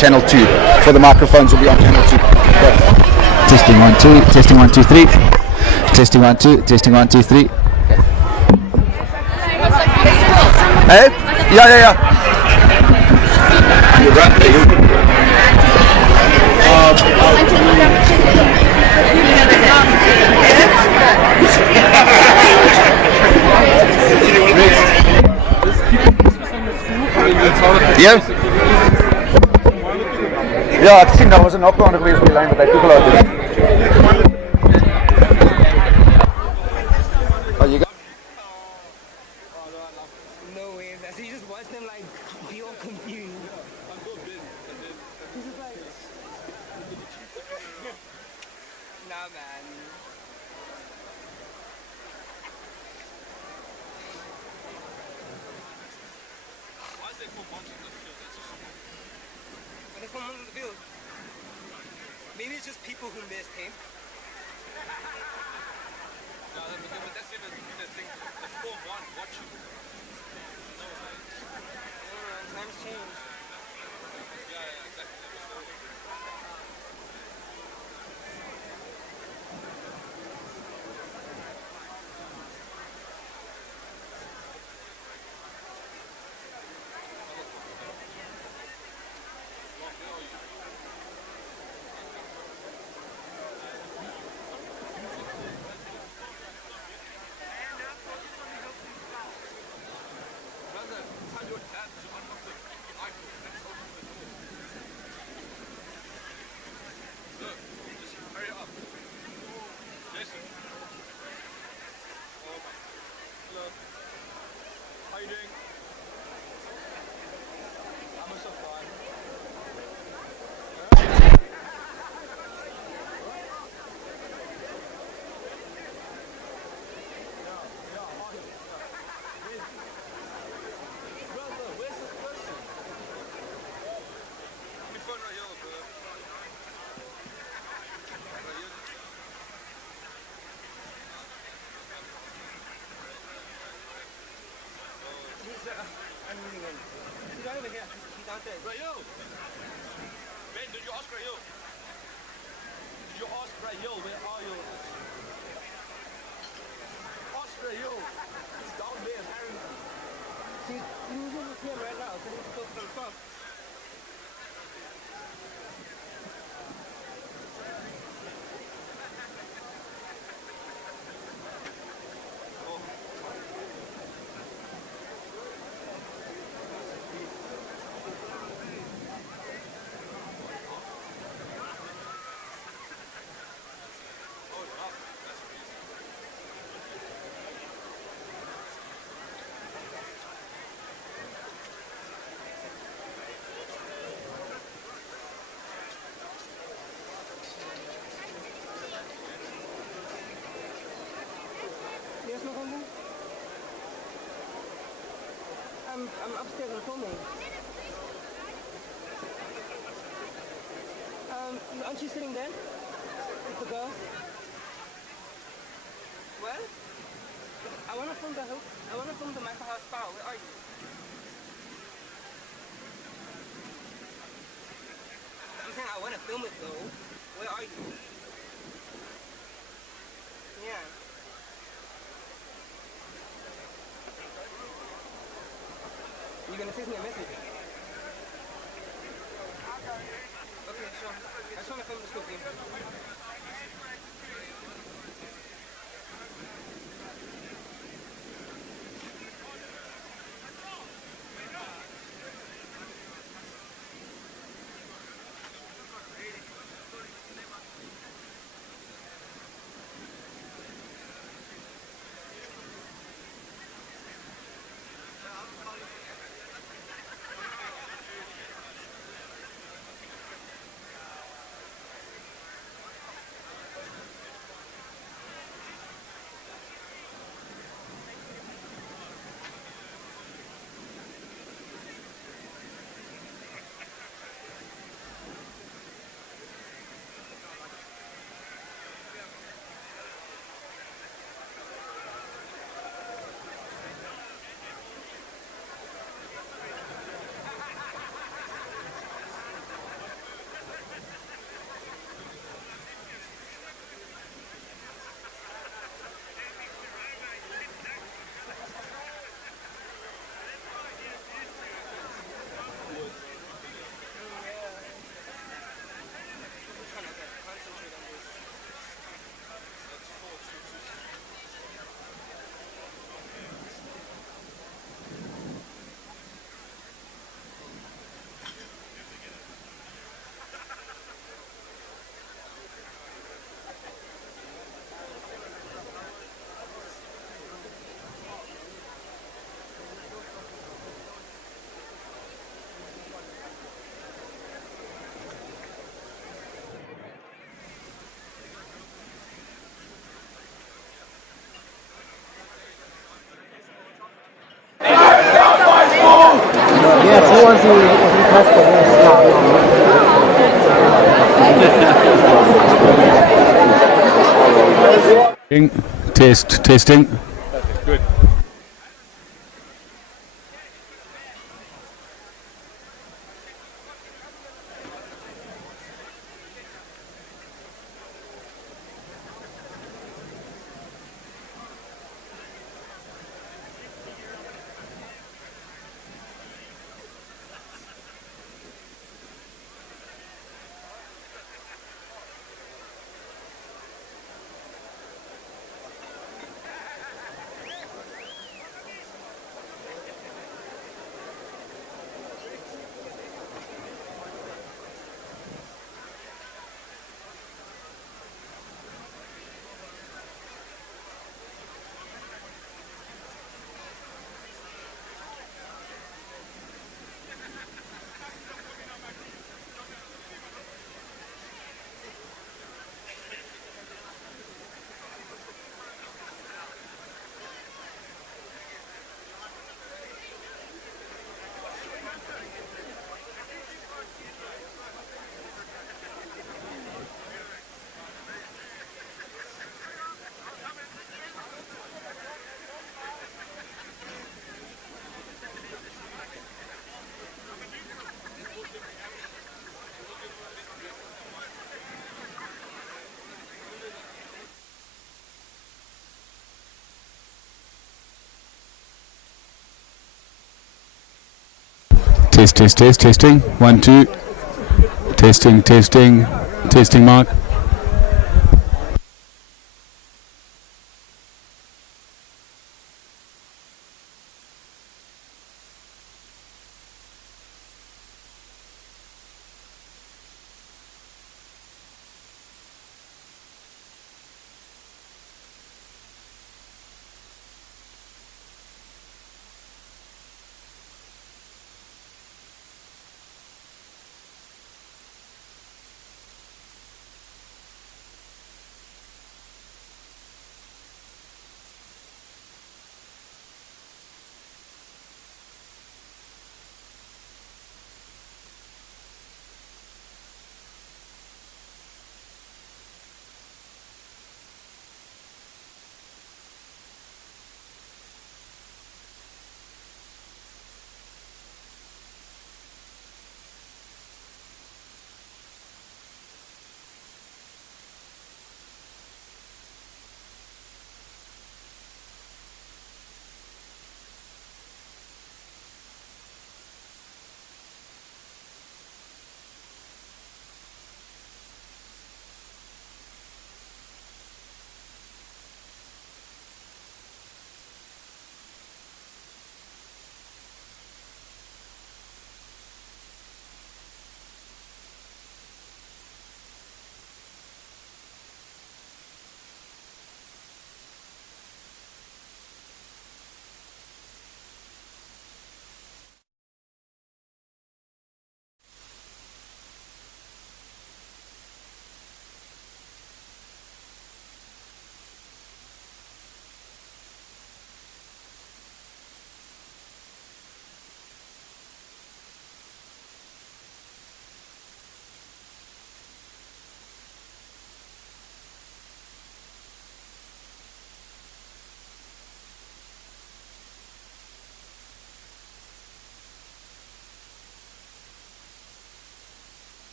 channel 2. For the microphones will be on channel 2. Okay. Testing 1 2, testing 1 2 3. Testing 1 2, testing 1 2 3. Hey? Yeah. You rugby. Ja, ek sien daar was 'n knock-on gewees op die lyn wat hy toegelaat het. Oh, you got No way, so you just watch them like be all confused. He's just like, nah, man. Why is there 4 bombs in the field? That's just... Are there 4 bombs in the field? Maybe it's just people who missed him. No, but that's in the thing. The 4-1 watching. No, right? Times change. Yeah, exactly. That was all. He's right over here. He's downstairs. Rayo! Ben, did you ask Rayo? Did you ask Rayo, where are you? Ask Rayo. He's down there apparently. He's using his hand right now, so he's supposed to come. I'm upstairs and filming. Aren't you sitting there? With the girl? Well, I wanna film the Michaelhouse spa. Where are you? I'm saying I wanna film it though. Where are you? Yeah. You're gonna send me a message? Okay, sure. I just wanna film this quickly. was he tested? Testing. Good. Testing. 1, 2. Testing, Mark.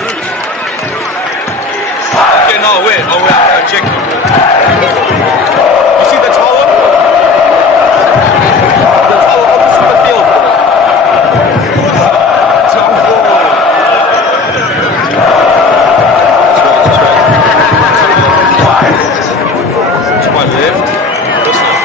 roof. Okay, no, wait. Oh, wait, I'm checking. You see the tower? The tower opposite the field. Town hall. To my left. This one.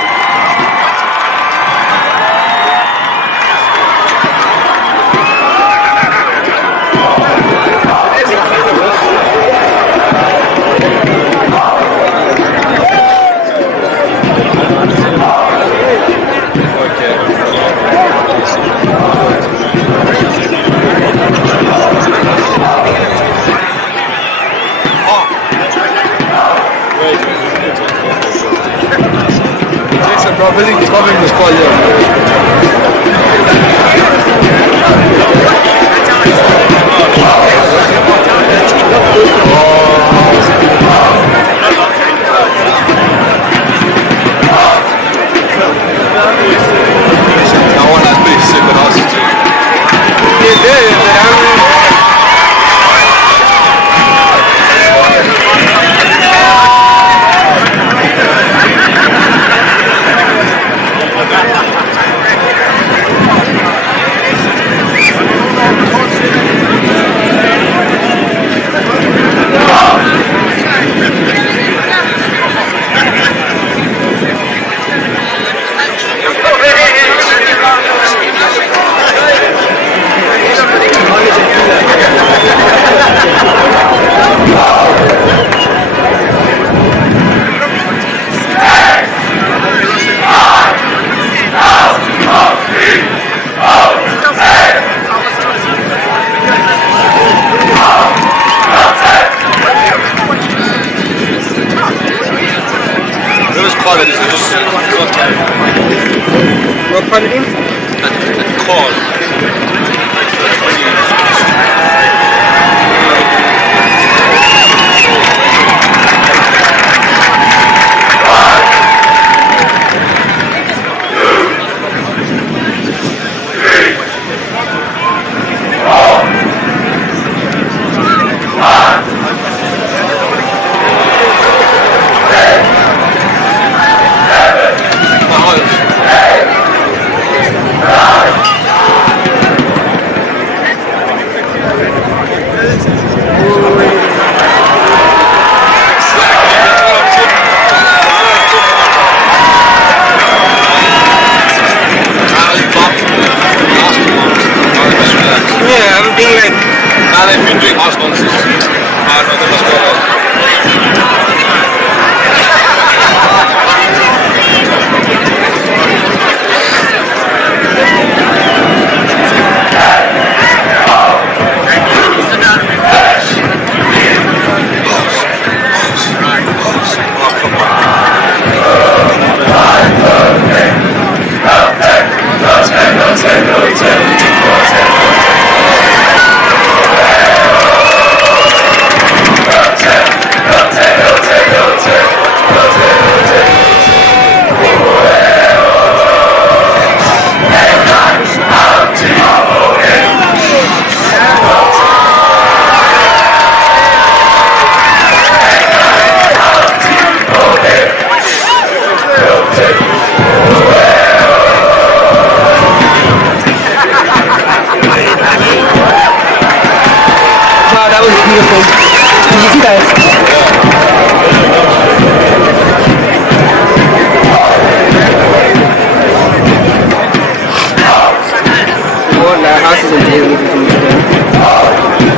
Jason, bro, busy covering this call here. That one has pretty sick with us, too. What part of it? Call.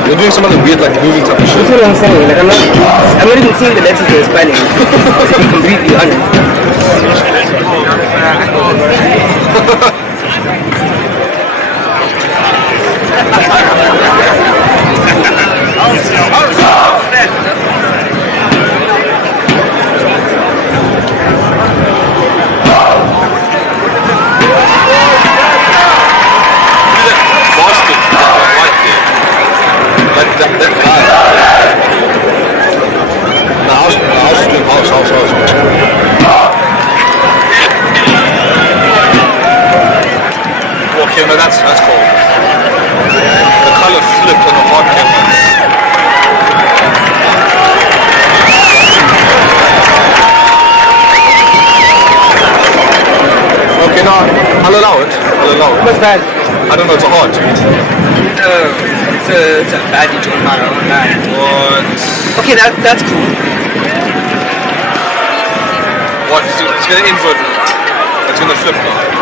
They're doing some other weird, like, moving type of shit. That's what I'm saying. Like, I'm not even seeing the letters they're spelling. To be completely low. What's bad? I don't know, it's a hard. It's a bad joke, man. What? Okay, that's cool. What? It's gonna invert. It's gonna flip now.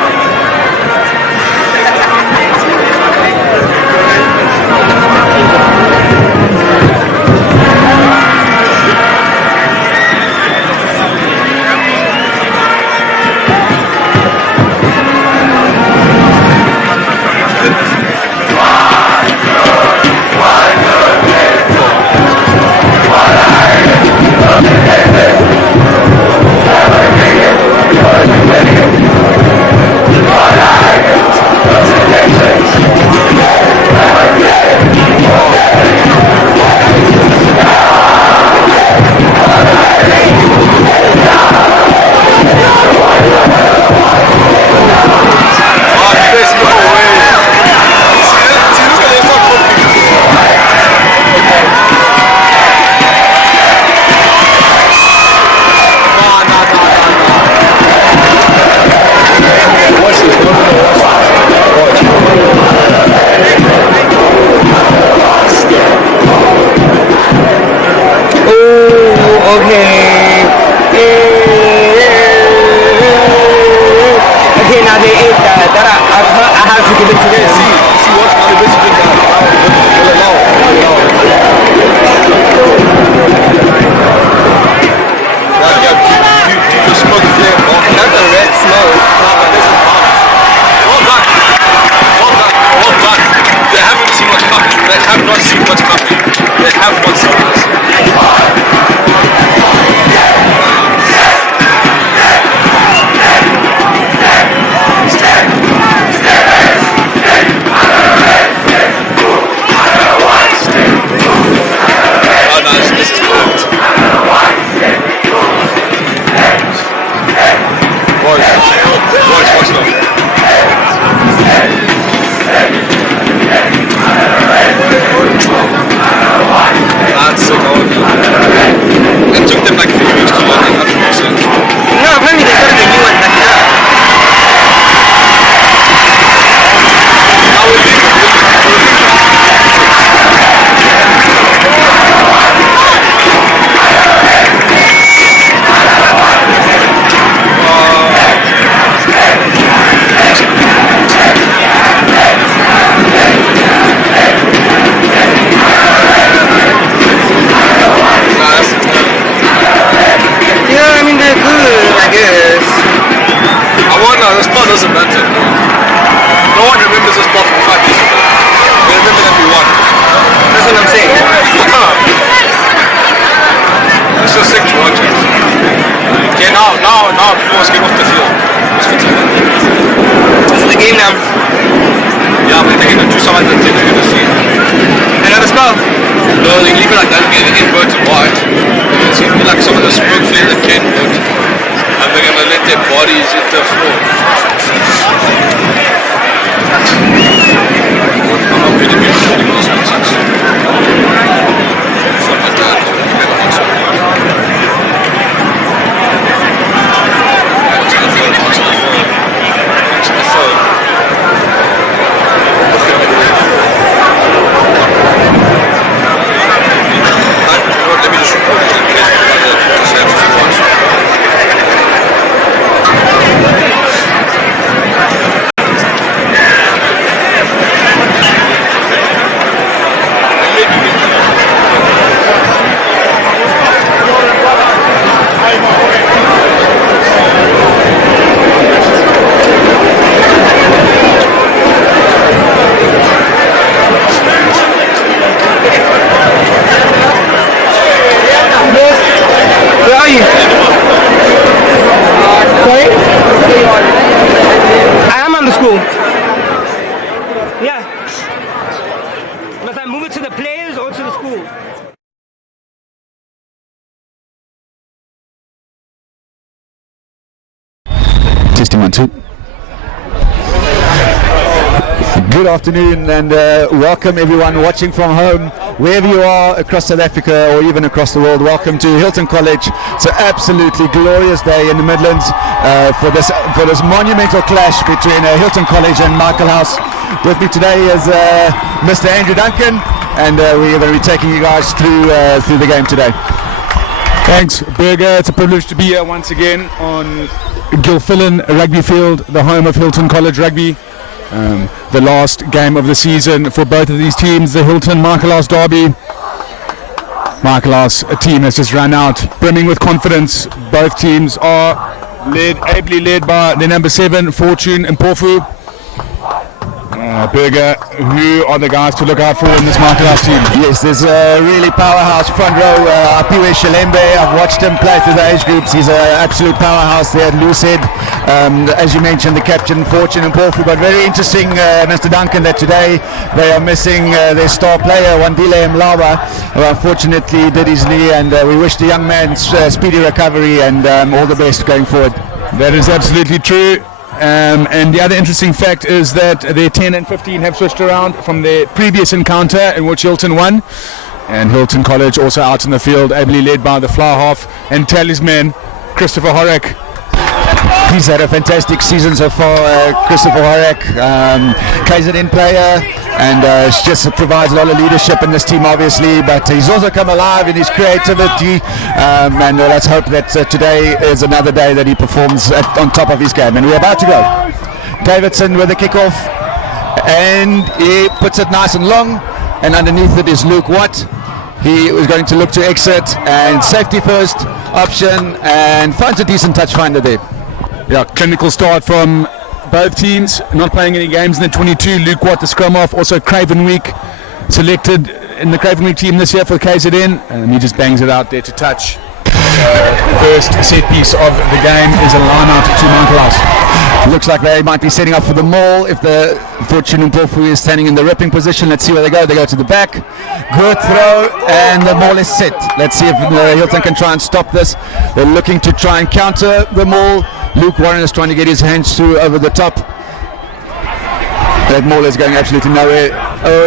Testing 1 2. Good afternoon and welcome everyone watching from home. wherever you are across South Africa or even across the world, welcome to Hilton College. It's an absolutely glorious day in the Midlands for this monumental clash between Hilton College and Michaelhouse. With me today is Mr. Andrew Duncan, and we're going to be taking you guys through the game today. Thanks, Berger. It's a privilege to be here once again on Gilfillan Rugby Field, the home of Hilton College Rugby. The last game of the season for both of these teams, the Hilton Michaelhouse derby. Michaelhouse, a team that's just run out, brimming with confidence. Both teams are ably led by their number 7, Fortune and Porfu. Berger, who are the guys to look out for in this Michaelhouse team? Yes, there's a really powerhouse front row, Apiwe Shalembe. I've watched him play through the age groups. He's an absolute powerhouse there at Loosehead. As you mentioned, the captain, Fortune and Porfu, but very interesting, Mr. Duncan, that today they are missing their star player, Wandile Mlaba, who unfortunately did his knee, and we wish the young man speedy recovery and all the best going forward. That is absolutely true. And the other interesting fact is that their 10 and 15 have switched around from their previous encounter in which Hilton won. And Hilton College also out in the field, ably led by the fly half and talisman, Christopher Horek. He's had a fantastic season so far, Christopher Horek, KZN player, and just provides a lot of leadership in this team, obviously, but he's also come alive in his creativity, and let's hope that today is another day that he performs on top of his game. And we're about to go. Davidson with the kickoff, and he puts it nice and long, and underneath it is Luke Watt. He was going to look to exit, and safety first option, and finds a decent touch finder there. Yeah, clinical start from both teams, not playing any games in the 22. Luke Watt, the scrum off, also Craven Week, selected in the Craven Week team this year for KZN, and he just bangs it out there to touch. First set piece of the game is a line out to Michaelhouse. Looks like they might be setting up for the maul. If the Fortune and Porfu is standing in the ripping position, let's see where they go. They go to the back. Good throw, and the maul is set. Let's see if Hilton can try and stop this. They're looking to try and counter the maul. Luke Warren is trying to get his hands through over the top. That maul is going absolutely nowhere.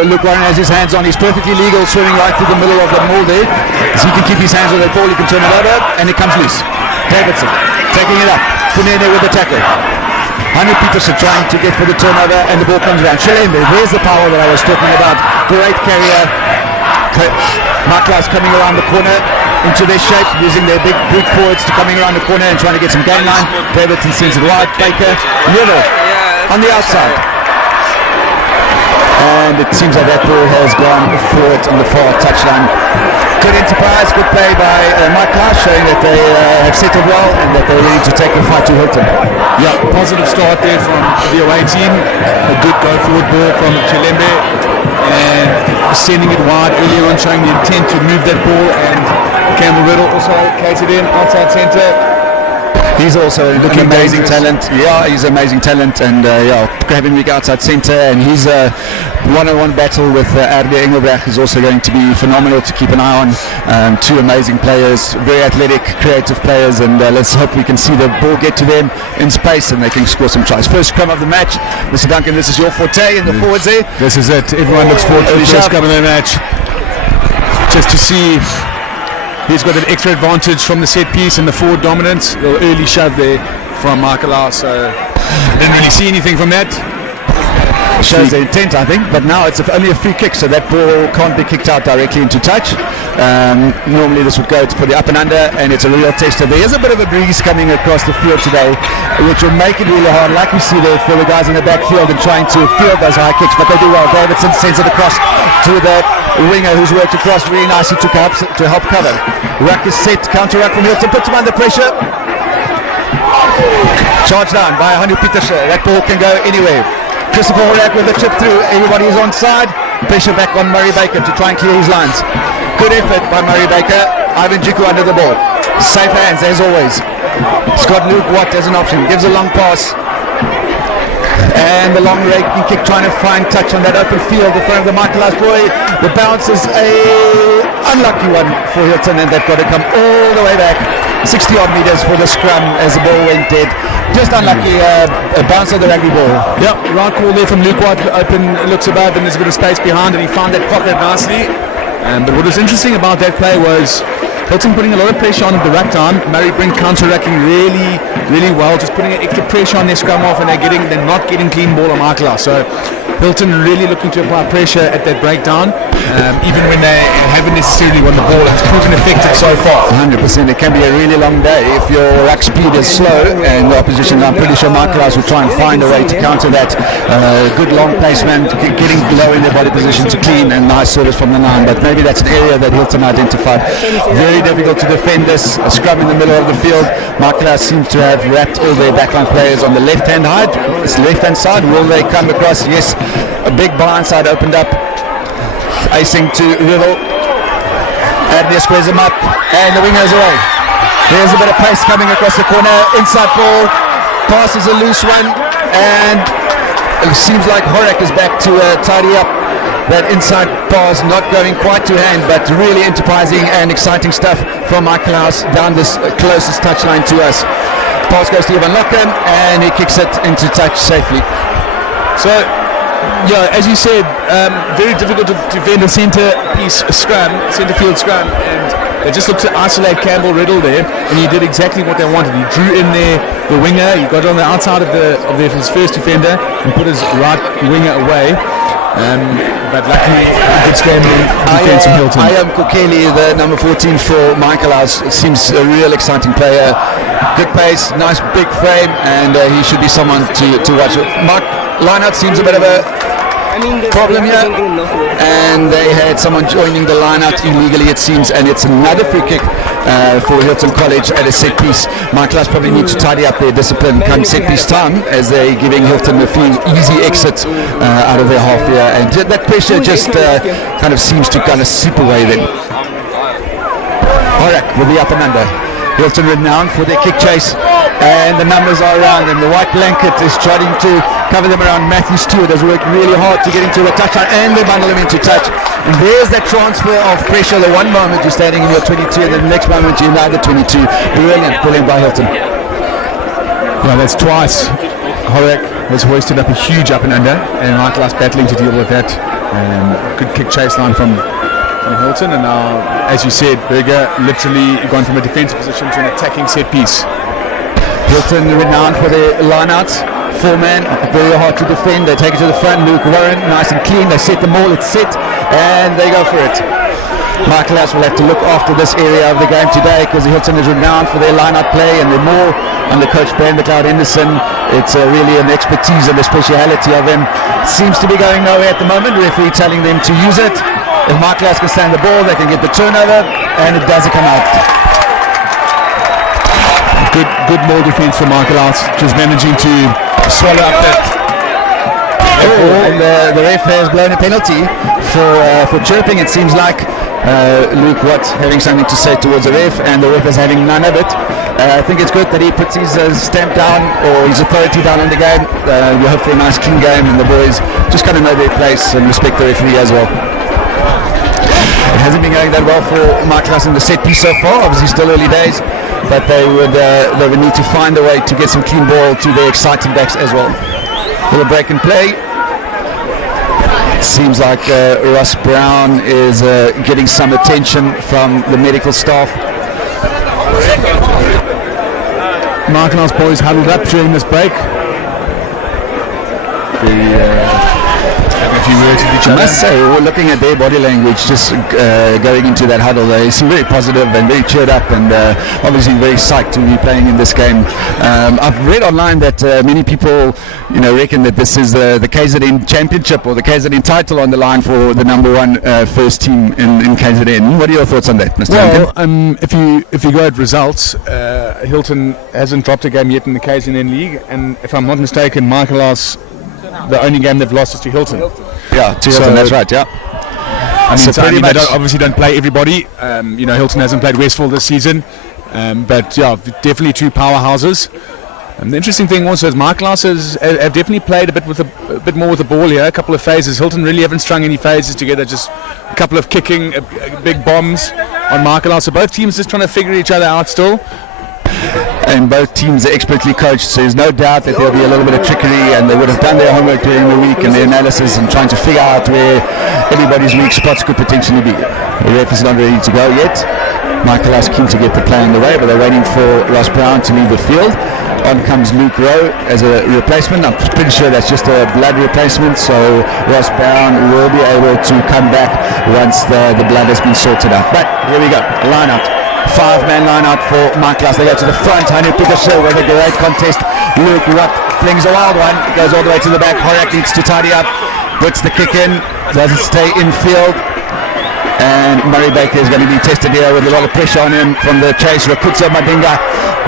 Luke Warren has his hands on. He's perfectly legal, swimming right through the middle of the maul there. So he can keep his hands on the ball, he can turn it over, and it comes loose. Davidson taking it up. Punene with the tackle. Hanu Peterson trying to get for the turnover, and the ball comes down. Shalembe, there's the power that I was talking about. Great carrier. Michaelhouse coming around the corner into their shape, using their big brute forwards to coming around the corner and trying to get some gain line. Davidson sends it wide. Baker, River on the outside. And it seems like that ball has gone forward on the far touchline. Good enterprise, good play by Michaelhouse, showing that they have settled well and that they're ready to take the fight to Hilton. Yeah, positive start there from the away team. A good go forward ball from Chilembe, and sending it wide earlier on, showing the intent to move that ball. And Campbell Riddle also catered in outside centre. He's also an amazing talent. Yeah, he's an amazing talent, and Craven Week outside centre, and he's a one-on-one battle with Erde Engelbrecht is also going to be phenomenal to keep an eye on. Two amazing players, very athletic, creative players, and let's hope we can see the ball get to them in space and they can score some tries. First scrum of the match, Mr. Duncan, this is your forte in the forwards there. This is it. Everyone looks forward to the first scrum of the match, just to see. He's got an extra advantage from the set piece and the forward dominance. A little early shove there from Michaelhouse, so didn't really see anything from that. Shows the intent, I think, but now it's only a free kick, so that ball can't be kicked out directly into touch. Normally this would go for the up and under, and it's a real tester. There is a bit of a breeze coming across the field today, which will make it really hard, like we see there, for the guys in the backfield and trying to field those high kicks, but they do well. Davidson sends it across to the winger who's worked across really nicely to help cover. Ruck is set, counter ruck from Hilton, puts him under pressure. Charged down by Hanu Petersen. That ball can go anywhere. Christopher Horek with the chip through. Everybody is on side. Pressure back on Murray Baker to try and clear his lines. Good effort by Murray Baker. Ivan Jiku under the ball. Safe hands as always. Scott Luke Watt as an option. Gives a long pass. And the long raking kick, trying to find touch on that open field in front of the Michaelhouse boy. The bounce is a unlucky one for Hilton, and they've got to come all the way back 60 odd meters for the scrum as the ball went dead. Just unlucky, a bounce of the rugby ball. Yeah, right call there from Luke Watt. Open, looks above, and there's a bit of space behind, and he found that pocket nicely. But what was interesting about that play was Hilton putting a lot of pressure on at the ruck time. Murray Brink counter-rucking really well, just putting extra pressure on their scrum off, and they're not getting clean ball on Michaelhouse. So Hilton really looking to apply pressure at that breakdown, even when they haven't necessarily won the ball. It's proven effective so far. 100%. It can be a really long day if your ruck speed is slow and the opposition. I'm pretty sure Michaelhouse will try and find a way to counter that. Good long placement, getting low in their body position to clean, and nice service from the 9. But maybe that's an area that Hilton identified. Very difficult to defend this. A scrum in the middle of the field. Michaelhouse seems to have wrapped all their backline players on the left-hand side. Will they come across? Yes. A big blind side opened up. Icing to Riddle. Adnia squares him up, and the winger's away. There's a bit of pace coming across the corner. Inside ball. Pass is a loose one, and it seems like Horak is back to tidy up that inside pass, not going quite to hand, but really enterprising and exciting stuff from Michaelhouse down this closest touchline to us. Pass goes to Ivan Lockham, and he kicks it into touch safely. So, yeah, as you said, very difficult to defend a centre field scrum, and they just looked to isolate Campbell Riddle there, and he did exactly what they wanted. He drew in there the winger, he got on the outside of his first defender and put his right winger away. But luckily, a good scrum defence from Hilton. I am Kokeli, the number 14 for Michaelhouse. Seems a real exciting player. Good pace, nice big frame, and he should be someone to watch. Mark Lineout seems a bit of a problem here, and they had someone joining the lineout illegally, it seems, and it's another free kick for Hilton College at a set piece. Michaelhouse probably need to tidy up their discipline come set piece time, as they're giving Hilton a few easy exits out of their half here, and that pressure just kind of seems to kind of seep away then. Horak with the up and under. Hilton renowned for their kick chase, and the numbers are around, and the white blanket is trying to cover them around. Matthew Stewart has worked really hard to get into the touchline, and they bundle him into touch. And there's that transfer of pressure. The one moment you're standing in your 22, and then the next moment you're in the 22. Brilliant by Hilton. Yeah, that's twice. Horak has hoisted up a huge up and under, and Michaelhouse battling to deal with that. Good kick chase line from Hilton, and now, as you said, Berger literally gone from a defensive position to an attacking set piece. Hilton renowned for their lineouts. 4-man, very hard to defend. They take it to the front. Luke Warren, nice and clean. They set them all. It's set, and they go for it. Michaelhouse will have to look after this area of the game today, because Hilton is renowned for their lineout play, and they're more under coach Ben McLeod Henderson. It's really an expertise and a speciality of him. Seems to be going nowhere at the moment. Referee telling them to use it. If Michaelhouse can stand the ball, they can get the turnover, and it doesn't come out. Good ball defence from Michaelhouse, just managing to swallow up that. And the ref has blown a penalty for chirping. It seems like Luke Watt having something to say towards the ref, and the ref is having none of it. I think it's good that he puts his stamp down, or his authority down on the game. We hope for a nice clean game, and the boys just kind of know their place and respect the referee as well. It hasn't been going that well for Michaelhouse in the set piece so far. Obviously still early days, but they would need to find a way to get some clean ball to their exciting backs as well. Little break and play. Seems like Ross Brown is getting some attention from the medical staff. Michaelhouse boys huddled up during this break. Having a few words with each other. I must say, we're looking at their body language, just going into that huddle. They seem very positive and very cheered up, and obviously very psyched to be playing in this game. I've read online that many people, reckon that this is the KZN Championship or the KZN title on the line for the number one first team in KZN. What are your thoughts on that, Mr. Well, if you go at results, Hilton hasn't dropped a game yet in the KZN League, and if I'm not mistaken, Michaelhouse, the only game they've lost is to Hilton. Yeah, to Hilton, that's right, yeah. They obviously don't play everybody. Hilton hasn't played Westfall this season, but yeah, definitely two powerhouses. And the interesting thing also is Michaelhouse have definitely played a bit more with the ball here, a couple of phases. Hilton really haven't strung any phases together, just a couple of kicking, big bombs on Michaelhouse. So both teams just trying to figure each other out still. and both teams are expertly coached, so there's no doubt that there'll be a little bit of trickery, and they would have done their homework during the week and their analysis and trying to figure out where everybody's weak spots could potentially be. The ref is not ready to go yet. Michaelhouse keen to get the play underway, but they're waiting for Ross Brown to leave the field. On comes Luke Rowe as a replacement. I'm pretty sure that's just a blood replacement, so Ross Brown will be able to come back once the blood has been sorted out. But here we go, line out. 5-man line out for Michaelhouse. They go to the front. Honey Pickershill with a great contest. Luke Rupp flings a wild one, goes all the way to the back. Horak needs to tidy up, puts the kick in, doesn't stay in field. And Murray Baker is going to be tested here with a lot of pressure on him from the chase. Rakutsa Madinga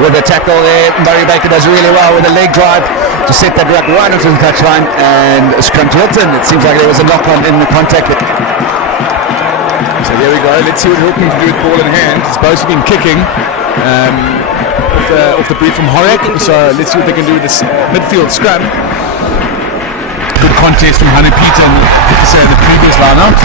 with a tackle there. Murray Baker does really well with a leg drive to set that ruck right onto the touchline, and a scrum to Hilton. It seems like there was a knock on in the contact. So here we go. Let's see what Hilton can do with ball in hand. It's supposed to be kicking off the brief from Horak. So let's see what they can do with this midfield scrum. Good contest from Hanu Peter and the previous line-out.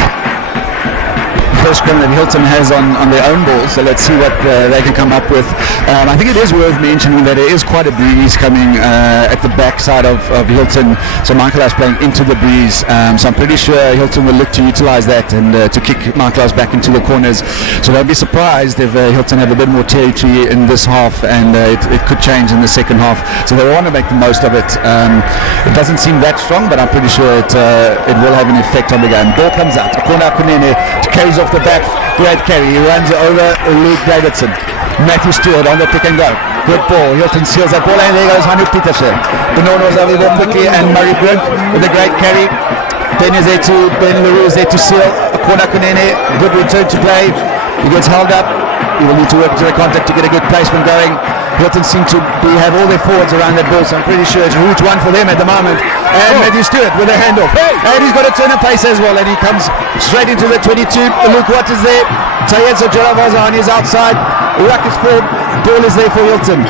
First scrum that Hilton has on their own ball, so let's see what they can come up with. I think it is worth mentioning that there is quite a breeze coming at the backside of Hilton, so Michaelhouse playing into the breeze, so I'm pretty sure Hilton will look to utilise that and to kick Michaelhouse back into the corners. So don't be surprised if Hilton have a bit more territory in this half, and it could change in the second half, so they want to make the most of it. It doesn't seem that strong, but I'm pretty sure it will have an effect on the game. Ball comes out, Akona Kunene carries off the back, great carry, he runs over Luke Davidson. Matthew Stewart on the pick and go, good ball, Hilton seals that ball, and there goes Hanu Petersen. Benono's over there quickly, and Murray Brink with a great carry. Ben LaRue is there to seal. Akona Kunene, good return to play, he gets held up, he will need to work to the contact to get a good placement going. Hilton seem to have all their forwards around that ball, so I'm pretty sure it's route one for them at the moment. And Matthew Stewart with a handoff. And he's got a turn of pace as well, and he comes straight into the 22. Luke Watt is there. Tayezo Jaravaza on his outside. Ruck is forward. Ball is there for Hilton.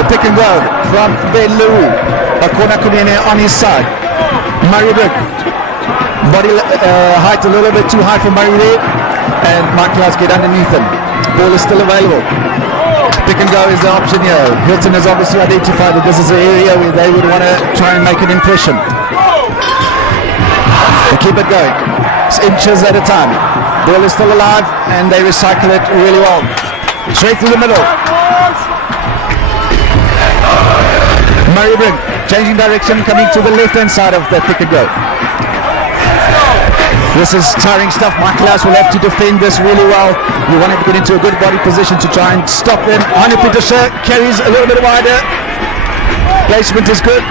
The pick and go from Ben Leroux. Akona Kunene on his side. Murray Brick. Body height a little bit too high for Murray there. And Michaelhouse get underneath him. Ball is still available. Pick and go is the option here. Hilton has obviously identified that this is an area where they would want to try and make an impression. They keep it going. It's inches at a time. Ball is still alive, and they recycle it really well. Straight through the middle. Murray Brink changing direction, coming to the left-hand side of the pick and go. This is tiring stuff. Michaelhouse will have to defend this really well. You want to get into a good body position to try and stop them. Hanu Petersen carries a little bit wider. Placement is good.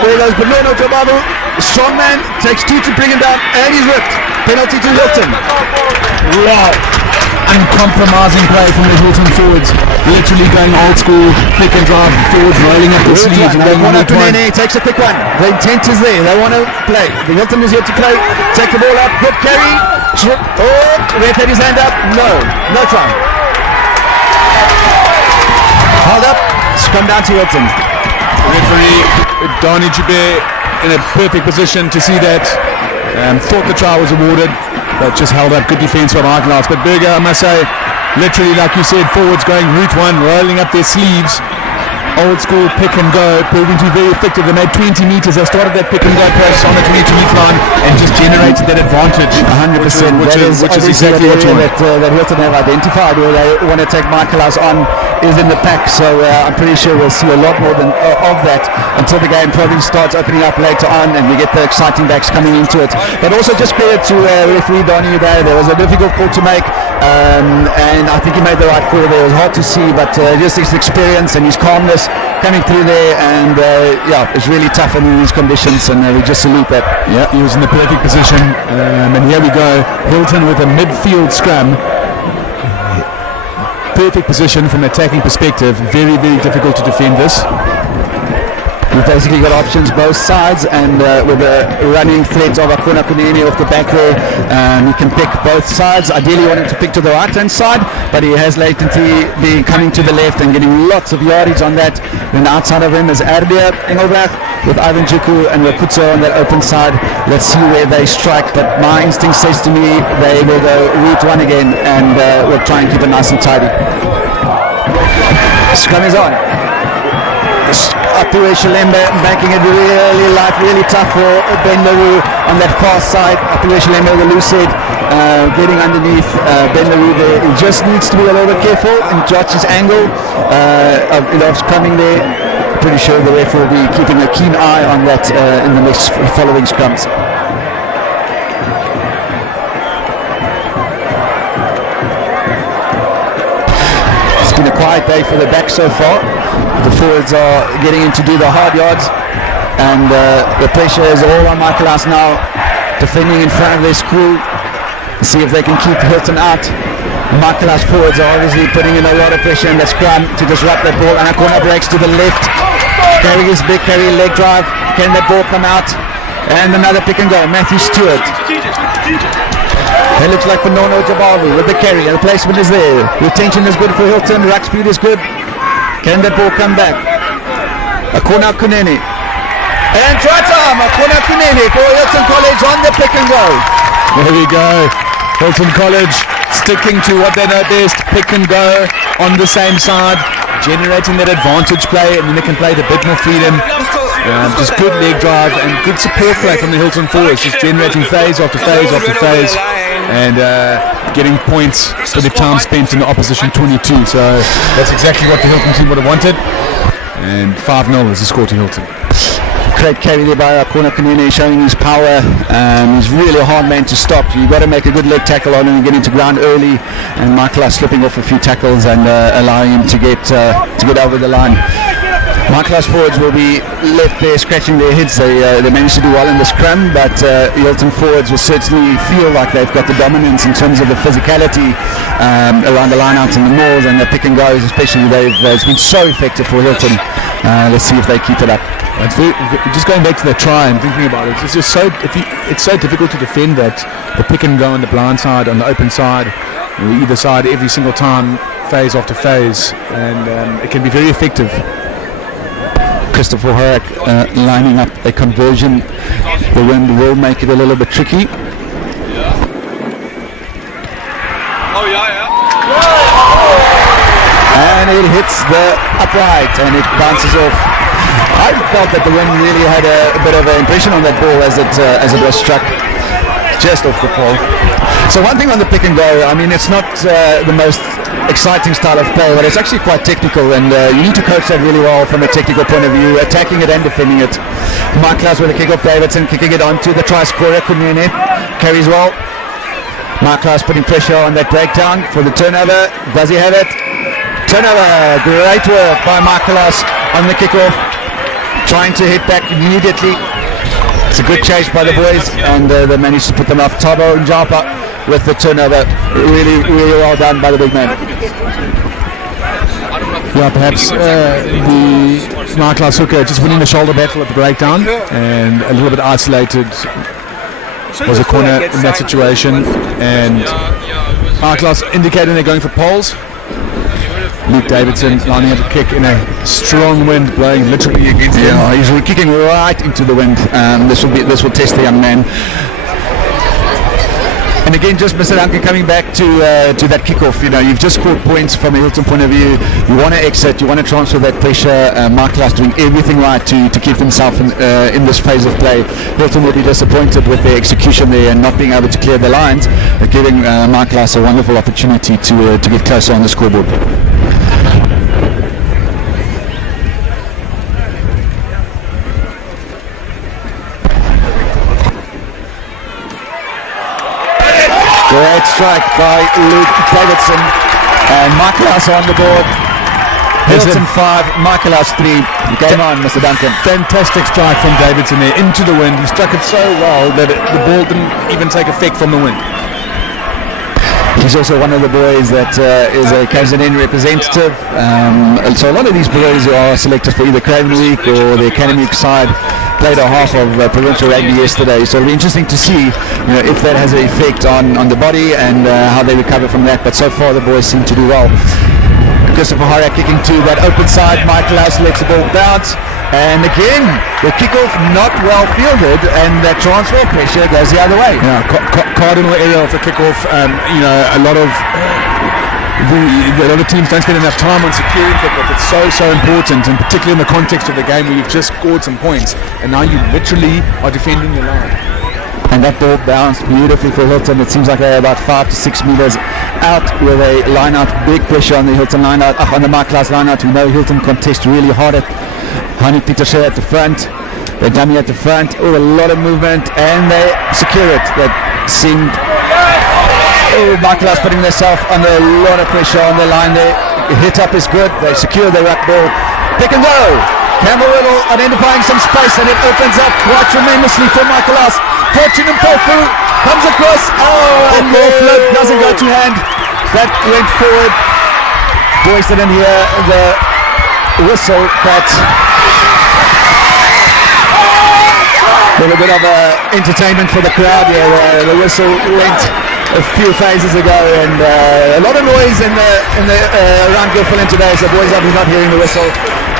There goes Benono Jobabu. Strong man, takes two to bring him down, and he's ripped. Penalty to Hilton. Wow. Uncompromising play from the Hilton forwards. Literally going old school, pick and drive forwards, rolling up the sleeves and going on the twine. Takes a quick one. The intent is there. They want to play. The Hilton is here to play. Take the ball up. Good carry. Oh, Red had his hand up. No try. Hold up. Scrum down to Hilton. Referee Donny Jube in a perfect position to see that. Thought the try was awarded, but just held up. Good defence from Michaelhouse. But Berger, I must say, literally, like you said, forwards going route one, rolling up their sleeves. Old school pick and go, proving to be very effective. They made 20 metres. They started that pick and go process on the 22-metre line and just generated that advantage. 100%. Which is exactly what you want. That Hilton have identified where they want to take Michaelhouse on is in the pack. So I'm pretty sure we'll see a lot more of that until the game probably starts opening up later on and we get the exciting backs coming into it. But also just credit to referee Donny there. There was a difficult call to make, and I think he made the right call there. It was hard to see, but just his experience and his calmness coming through there, and it's really tough in these conditions, and we just salute that. Yeah, he was in the perfect position, and here we go, Hilton with a midfield scrum. Perfect position from an attacking perspective. Very, very difficult to defend this. We've basically got options both sides, and with the running threat of Akona Kunene off the back there, he can pick both sides. Ideally, wanting to pick to the right-hand side, but he has latently been coming to the left and getting lots of yardage on that. Then outside of him is Erdia Engelbrecht with Ivan Jiku and Rakutsa on that open side. Let's see where they strike, but my instinct says to me they will go route one again, and we'll try and keep it nice and tidy. Scrum is on. Apiwe Shalembe making it really tough for Ben LaRue on that far side. Apiwe Shalembe, the loose head, getting underneath Ben LaRue there. He just needs to be a little bit careful and judge his angle of scrumming there. Pretty sure the ref will be keeping a keen eye on that in the next following scrums. It's been a quiet day for the back so far. The forwards are getting in to do the hard yards, and the pressure is all on Michaelhouse now, defending in front of their screw. See if they can keep Hilton out. Michaelhouse forwards are obviously putting in a lot of pressure in the scrum to disrupt that ball, and a corner breaks to the left. Carry his big carry leg drive. Can that ball come out? And another pick and go. Matthew Stewart. It looks like Panono Jabavu with the carry, and the placement is there. Retention is good for Hilton. Ruck speed is good. Can that ball come back? Akona Kunene. And try time. Akona Kunene for Hilton College on the pick and go. There we go. Hilton College sticking to what they know best, pick and go on the same side, generating that advantage play, and then they can play with a bit more freedom. Just good leg drive and good support play from the Hilton forwards, just generating phase after phase after phase, and getting points for the time spent in the opposition 22. So that's exactly what the Hilton team would have wanted. And 5-0 is the score to Hilton. Great carry there by Akona Kunene, showing his power. He's really a hard man to stop. You've got to make a good leg tackle on him and get into ground early. And Michaelhouse slipping off a few tackles and allowing him to get over the line. Michaelhouse forwards will be left there scratching their heads. They managed to do well in the scrum, but Hilton forwards will certainly feel like they've got the dominance in terms of the physicality around the lineouts and the mauls and the pick and goes, especially. It's been so effective for Hilton. Let's see if they keep it up. Just going back to the try and thinking about it, it's just it's so difficult to defend that, the pick and go on the blind side, on the open side, either side every single time, phase after phase, and it can be very effective. Christopher Horak lining up a conversion. The wind will make it a little bit tricky. And it hits the upright and it bounces off. I felt that the wind really had a bit of an impression on that ball as it was struck just off the pole. So one thing on the pick and go, I mean, it's not the most exciting style of play, but it's actually quite technical, and you need to coach that really well from a technical point of view, attacking it and defending it. Michaelhouse with a kick off, Davidson kicking it onto the try scorer, Kunene, carries well. Michaelhouse putting pressure on that breakdown for the turnover. Does he have it? Turnover, great work by Michaelhouse on the kickoff, trying to hit back immediately. It's a good chase by the boys, and they managed to put them off. Tabo and Japa with the turnover. Really well done by the big man. Yeah, perhaps the Michaelhouse hooker just winning the shoulder battle at the breakdown and a little bit isolated was a corner in that situation, and Michaelhouse indicating they're going for poles. Luke Davidson lining up a kick in a strong wind blowing literally against him. Yeah, he's kicking right into the wind. This will test the young man. And again, just Mr. Duncan coming back to that kickoff. You know, you've just scored points from a Hilton point of view. You want to exit. You want to transfer that pressure. Michaelhouse doing everything right to keep himself in this phase of play. Hilton will be disappointed with their execution there and not being able to clear the lines, but giving Michaelhouse a wonderful opportunity to get closer on the scoreboard. Great strike by Luke Davidson, and Michaelhouse on the board. Hilton 5, Michaelhouse 3. Game on, Mr. Duncan. Fantastic strike from Davidson there into the wind. He struck it so well that the ball didn't even take effect from the wind. He's also one of the boys that is a KZN representative. So a lot of these boys are selected for either Craven Week or the academic side. Played a half of provincial rugby yesterday, so it'll be interesting to see, if that has an effect on the body and how they recover from that. But so far the boys seem to do well. Christopher Horak kicking to that open side. Michaelhouse lets the ball bounce, and again the kickoff not well fielded, and that transfer pressure goes the other way. Yeah, cardinal area of the kickoff. A lot of a lot of teams don't spend enough time on securing kickoff. It's so important, and particularly in the context of the game where you've just scored some points, and now you literally are defending the line. And that ball bounced beautifully for Hilton. It seems like they're about 5 to 6 meters out with a line out, big pressure on the Hilton line out, on the Michaelhouse line out. We know Hilton contest really hard at Hani Pieterse at the front, the dummy at the front, a lot of movement, and they secure it. That seemed, Michaelhouse putting themselves under a lot of pressure on the line there. Hit up is good, they secure the ruck ball. Pick and go! Campbell Riddle identifying some space, and it opens up quite tremendously for Michaelhouse. Fortune and Pofu comes across. And the flip doesn't go to hand. That went forward. Boys didn't hear the whistle, but a little bit of entertainment for the crowd here. The whistle went a few phases ago, and a lot of noise in the around Gilfillan today, so boys are not hearing the whistle.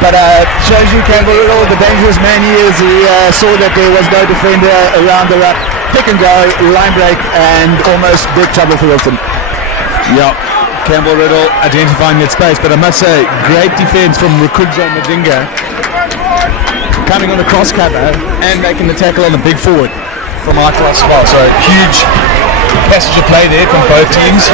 But shows you Campbell Riddle, the dangerous man he is. He saw that there was no defender around the ruck. Pick and go, line break, and almost big trouble for Hilton. Yeah, Campbell Riddle identifying that space, but I must say, great defense from Rukudza Madinga, coming on the cross cover and making the tackle on the big forward from Michaelhouse as well. So huge passage of play there from both teams.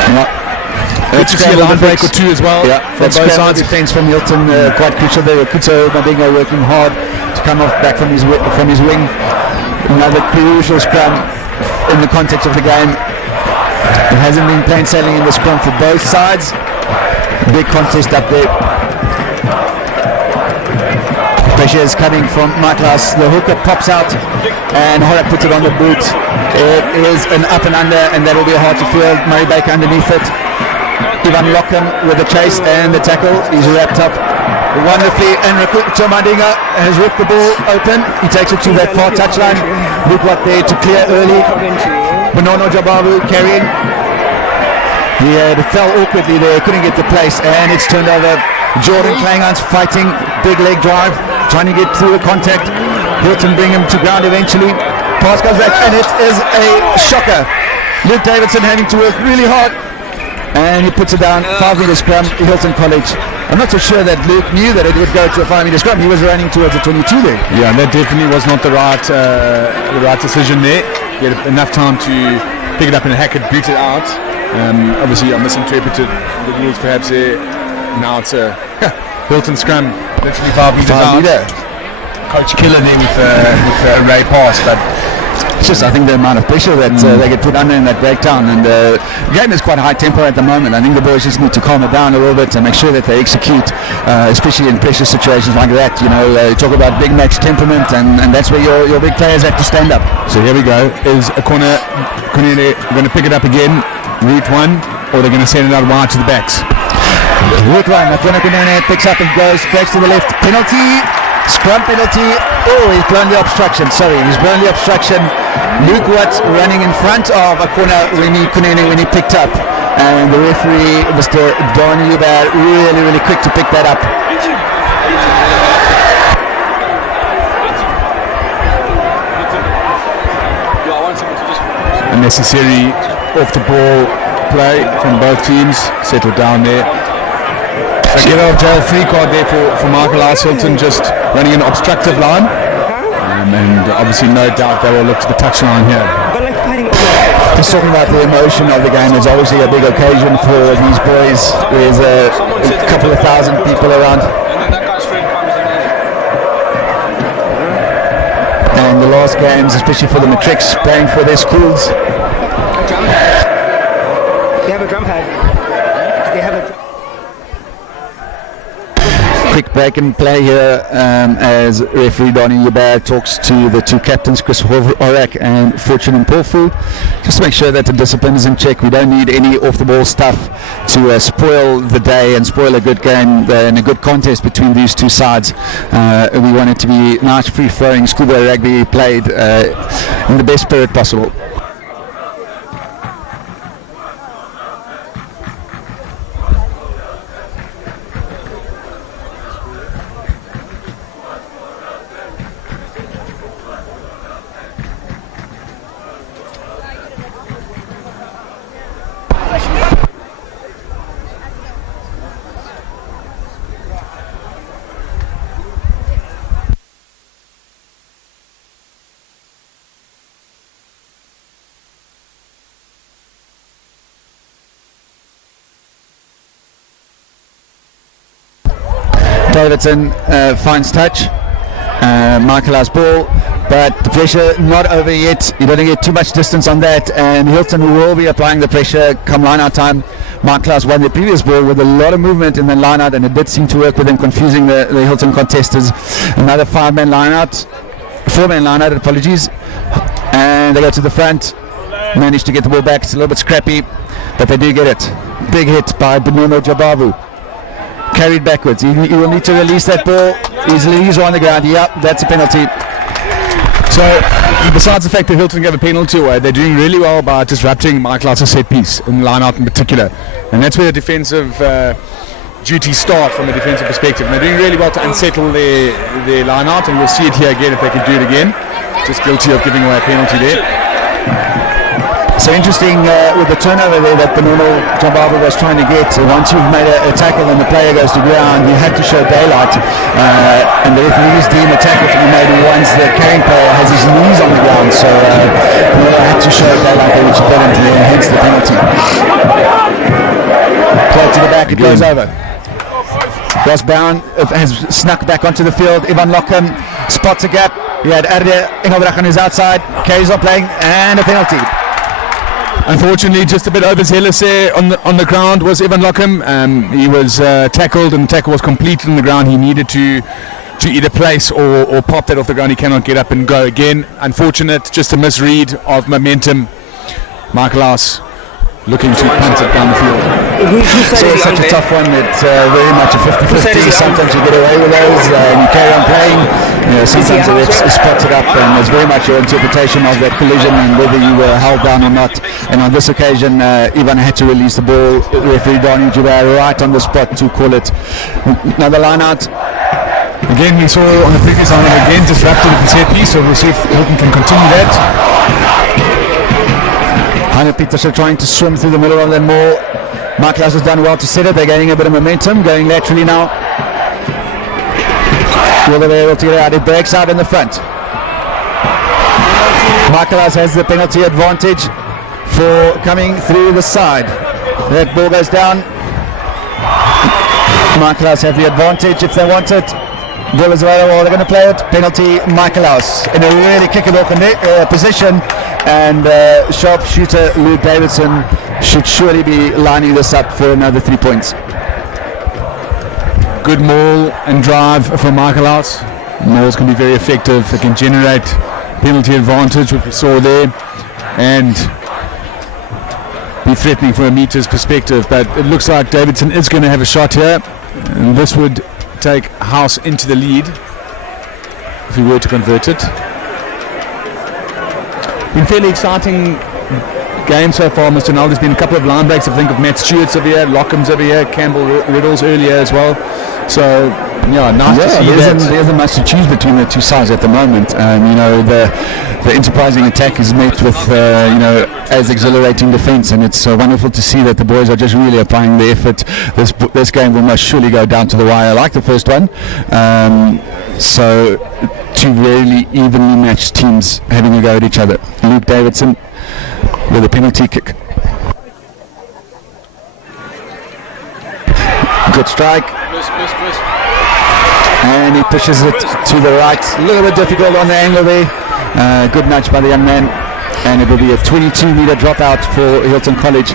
Good to see a line break or two as well from both sides. Defense from Hilton quite crucial there. Rukudza Madinga working hard to come off back from his wing. Another crucial scrum in the context of the game. It hasn't been plain sailing in the scrum for both sides. Big contest up there. Pressure is coming from Michaelhouse. The hooker pops out and Horak puts it on the boot. It is an up and under, and that will be hard to field. Murray Baker underneath it. Ivan Lockham with the chase and the tackle. He's wrapped up wonderfully, and Rukudza Madinga has ripped the ball open. He takes it to that far touchline. Look what there to clear early. Bonono Jababu carrying. He fell awkwardly there, couldn't get the place, and it's turned over. Jordan Kleinhans fighting, big leg drive, trying to get through the contact. Hilton bring him to ground eventually. Pass goes back, and it is a shocker. Luke Davidson having to work really hard, and he puts it down. 5 meter scrum, Hilton College. I'm not so sure that Luke knew that it would go to a 5 meter scrum. He was running towards the 22 there. Yeah, that definitely was not the right decision there. He had enough time to pick it up and hack it, boot it out. Obviously I misinterpreted the rules perhaps there. Now it's a Hilton scrum, literally 5 meters out. Coach killing him with a Ray pass, but it's just, I think, the amount of pressure that they get put under in that breakdown, and the game is quite high tempo at the moment. I think the boys just need to calm it down a little bit and make sure that they execute, especially in pressure situations like that. You know, talk about big match temperament, and that's where your big players have to stand up. So here we go. Is a corner going to pick it up again, route one, or they're going to send it out wide to the backs? Route one, Akona Kunene picks up and goes, breaks to the left. Penalty, scrum penalty. Oh, he's blown the obstruction. He's blown the obstruction. Luke Watts running in front of Akona Kunene when he picked up. And the referee, Mr. Don Hubert, really quick to pick that up. Unnecessary off the ball play from both teams. Settle down there. So get out of jail free card there for Michaelhouse. Hilton just running an obstructive line. And obviously no doubt they will look to the touchline here. Just talking about the emotion of the game, it's obviously a big occasion for these boys. There's a couple of thousand people around. And the last games, especially for the matrics, playing for their schools. They have a drum pad. They have a Quick break and play here as referee Donnie Hubert talks to the two captains, Chris Horak and Fortune and Pofu, just to make sure that the discipline is in check. We don't need any off the ball stuff to spoil the day and spoil a good game and a good contest between these two sides. We want it to be nice, free flowing schoolboy rugby played in the best spirit possible. Davidson finds touch. Michaelhouse ball, but the pressure not over yet. You don't get too much distance on that, and Hilton will be applying the pressure come line-out time. Michaelhouse won the previous ball with a lot of movement in the line-out, and it did seem to work with them, confusing the Hilton contestants. Another 4-man line-out, apologies, and they go to the front, manage to get the ball back. It's a little bit scrappy, but they do get it. Big hit by Benono Jabavu. Carried backwards. He will need to release that ball easily. He's on the ground. Yep, that's a penalty. So, besides the fact that Hilton gave a penalty away, they're doing really well by disrupting Michaelhouse's set piece in line-out in particular, and that's where the defensive duties start from a defensive perspective. And they're doing really well to unsettle their line-out, and we'll see it here again if they can do it again. Just guilty of giving away a penalty there. So interesting with the turnover there that Benono Jabavu was trying to get. Once you've made a tackle and the player goes to ground, you have to show daylight. And the referees deem a tackle to be made once the carrying player has his knees on the ground. So Benono had to show daylight there, which he didn't, and hence the penalty. Play to the back, it goes over. Ross Brown has snuck back onto the field. Ivan Lockham spots a gap. He had Erde Engelbrach on his outside. Carries on playing, and a penalty. Unfortunately, just a bit overzealous there on the ground was Ivan Lockham. He was tackled, and the tackle was completed on the ground. He needed to either place or pop that off the ground. He cannot get up and go again. Unfortunate, just a misread of momentum. Michaelhouse looking to punt it down the field. So it's such a tough one. It's very much a 50-50. Sometimes you get away with those and you carry on playing. Sometimes the refs spots it up, and it's very much your interpretation of that collision and whether you were held down or not. And on this occasion, Ivan had to release the ball. Referee Donny Jubber right on the spot to call it. Another line out. Again, we saw on the previous line again disrupted the set piece, so we'll see if Hilton can continue that. Heine Pieterse trying to swim through the middle of them all. Michaelhouse has done well to set it. They're gaining a bit of momentum, going laterally now. Will they be able to get it out? It breaks out in the front. Michaelhouse has the penalty advantage for coming through the side. That ball goes down. Michaelhouse have the advantage if they want it. Ball is available. They're going to play it. Penalty Michaelhouse in a really kickable position. And sharpshooter Luke Davidson should surely be lining this up for another 3 points. Good maul and drive from Michaelhouse. Mauls can be very effective. They can generate penalty advantage, which we saw there, and be threatening from a meter's perspective. But it looks like Davidson is going to have a shot here, and this would take House into the lead if he were to convert it. Been fairly exciting game so far, Mr. Null. There's been a couple of line breaks. I think of Matt Stewart's over here, Lockham's over here, Campbell Riddles earlier as well. So, yeah, nice to see that. There isn't much to choose between the two sides at the moment. The enterprising attack is met with, as exhilarating defence, and it's wonderful to see that the boys are just really applying the effort. This game will most surely go down to the wire, like the first one. So, two really evenly matched teams having a go at each other. Luke Davidson with a penalty kick. Good strike. And he pushes it to the right. A little bit difficult on the angle there. Good nudge by the young man. And it will be a 22-meter dropout for Hilton College.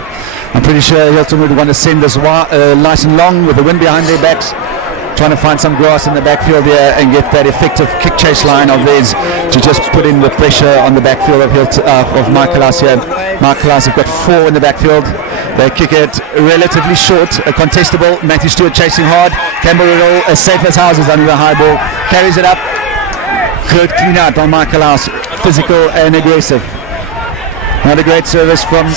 I'm pretty sure Hilton would want to send this nice and long with the wind behind their backs. Trying to find some grass in the backfield here and get that effective kick chase line of theirs to just put in the pressure on the backfield of Michaelhouse here. Michaelhouse have got 4 in the backfield. They kick it relatively short, a contestable. Matthew Stewart chasing hard. Campbell Riddle as safe as houses under the high ball. Carries it up. Good clean out on Michaelhouse. Physical and aggressive. Not a great service from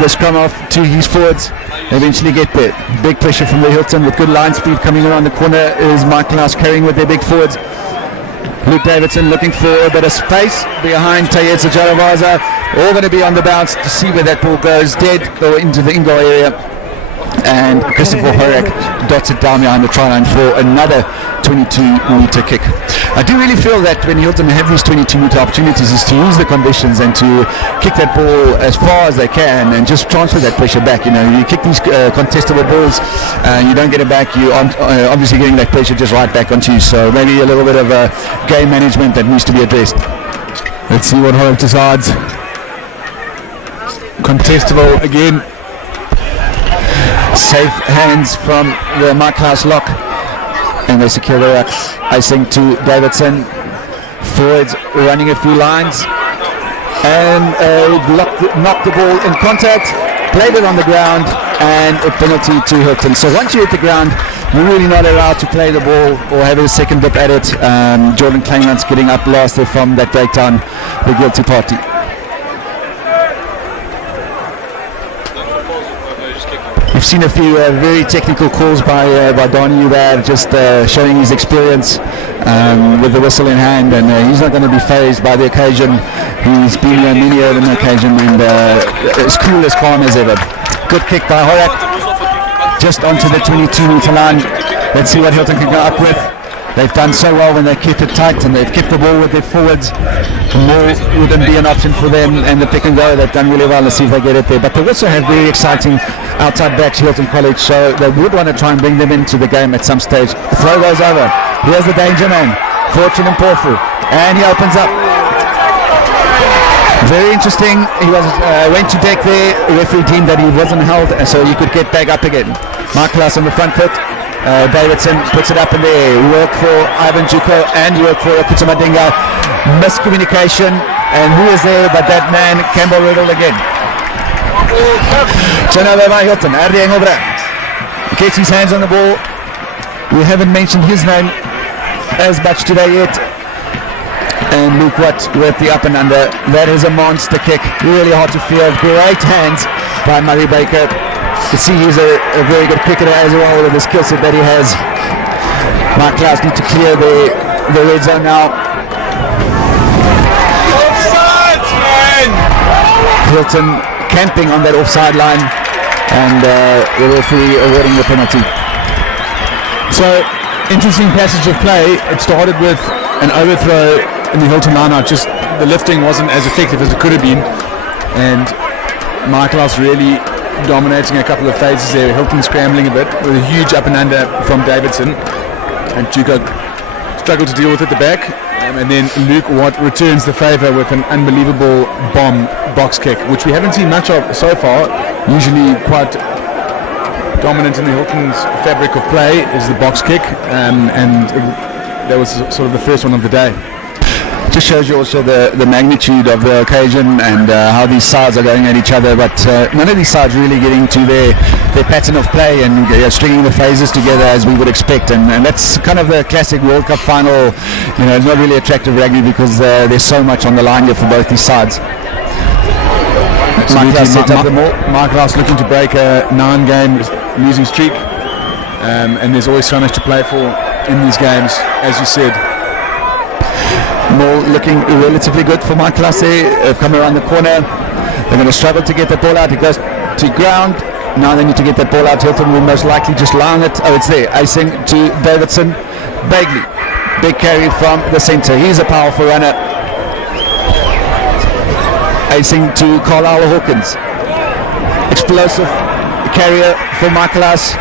the scrum off to his forwards. Eventually get there. Big pressure from the Hilton with good line speed coming around the corner is Michaelhouse carrying with their big forwards. Luke Davidson looking for a bit of space behind Tayetsa Jaravaza. All going to be on the bounce to see where that ball goes. Dead or into the in-goal area. And Christopher Horak dots it down behind the try line for another 22-meter kick. I do really feel that when Hilton have these 22-meter opportunities is to use the conditions and to kick that ball as far as they can and just transfer that pressure back. You know, you kick these contestable balls and you don't get it back, you aren't obviously getting that pressure just right back onto you. So maybe a little bit of game management that needs to be addressed. Let's see what Horak decides. Contestable again. Safe hands from the Michaelhouse lock, and they secure the ruck. Icing to Davidson. Forwards running a few lines, and knocked the ball in contact, played it on the ground, and a penalty to Hilton. So once you hit the ground, you're really not allowed to play the ball or have a second dip at it. Jordan Kleinman's getting up last there from that breakdown, the guilty party. We've seen a few very technical calls by Donny there, just showing his experience with the whistle in hand, and he's not going to be phased by the occasion. He's been many of an occasion, and as cool, as calm as ever. Good kick by Horak, just onto the 22-meter line. Let's see what Hilton can go up with. They've done so well when they kept it tight and they've kept the ball with their forwards. More wouldn't be an option for them, and the pick and go, they've done really well. Let's see if they get it there. But they also have very exciting outside backs, Hilton College, so they would want to try and bring them into the game at some stage. The throw goes over. Here's the danger man, Fortune and Porfu, and he opens up. Very interesting. He went to deck there. The referee deemed that he wasn't held, and so he could get back up again. Michaelhouse on the front foot. Davidson puts it up in there. Work for Ivan Juko and work for Kutsumadinga. Miscommunication, and who is there but that man, Campbell Riddle again. Turnover by Hilton. Ardi Engelbrecht gets his hands on the ball. We haven't mentioned his name as much today yet. And look what with the up and under. That is a monster kick. Really hard to feel. Great hands by Murray Baker. You see he's a very good cricketer as well with the skill set that he has. Michaelhouse need to clear the red zone now. Offside, man! Hilton camping on that offside line, and the referee awarding the penalty. So, interesting passage of play. It started with an overthrow in the Hilton line-out. Just the lifting wasn't as effective as it could have been, and Michaelhouse really dominating a couple of phases there. Hilton scrambling a bit with a huge up and under from Davidson, and Juko struggled to deal with at the back, and then Luke Watt returns the favour with an unbelievable bomb box kick, which we haven't seen much of so far. Usually quite dominant in the Hilton's fabric of play is the box kick, and that was sort of the first one of the day. Just shows you also the magnitude of the occasion and how these sides are going at each other, but none of these sides really getting to their pattern of play and stringing the phases together as we would expect, and that's kind of the classic World Cup final. You know, it's not really attractive rugby because there's so much on the line here for both these sides. Michaelhouse looking to break a 9-game losing streak, and there's always so much to play for in these games, as you said. More looking relatively good for Michaelhouse. They've come around the corner. They're going to struggle to get the ball out. It goes to ground. Now they need to get that ball out. Hilton will most likely just lie on it. Oh, it's there. Icing to Davidson. Bagley. Big carry from the centre. He's a powerful runner. Icing to Carlisle Hawkins. Explosive carrier for Michaelhouse.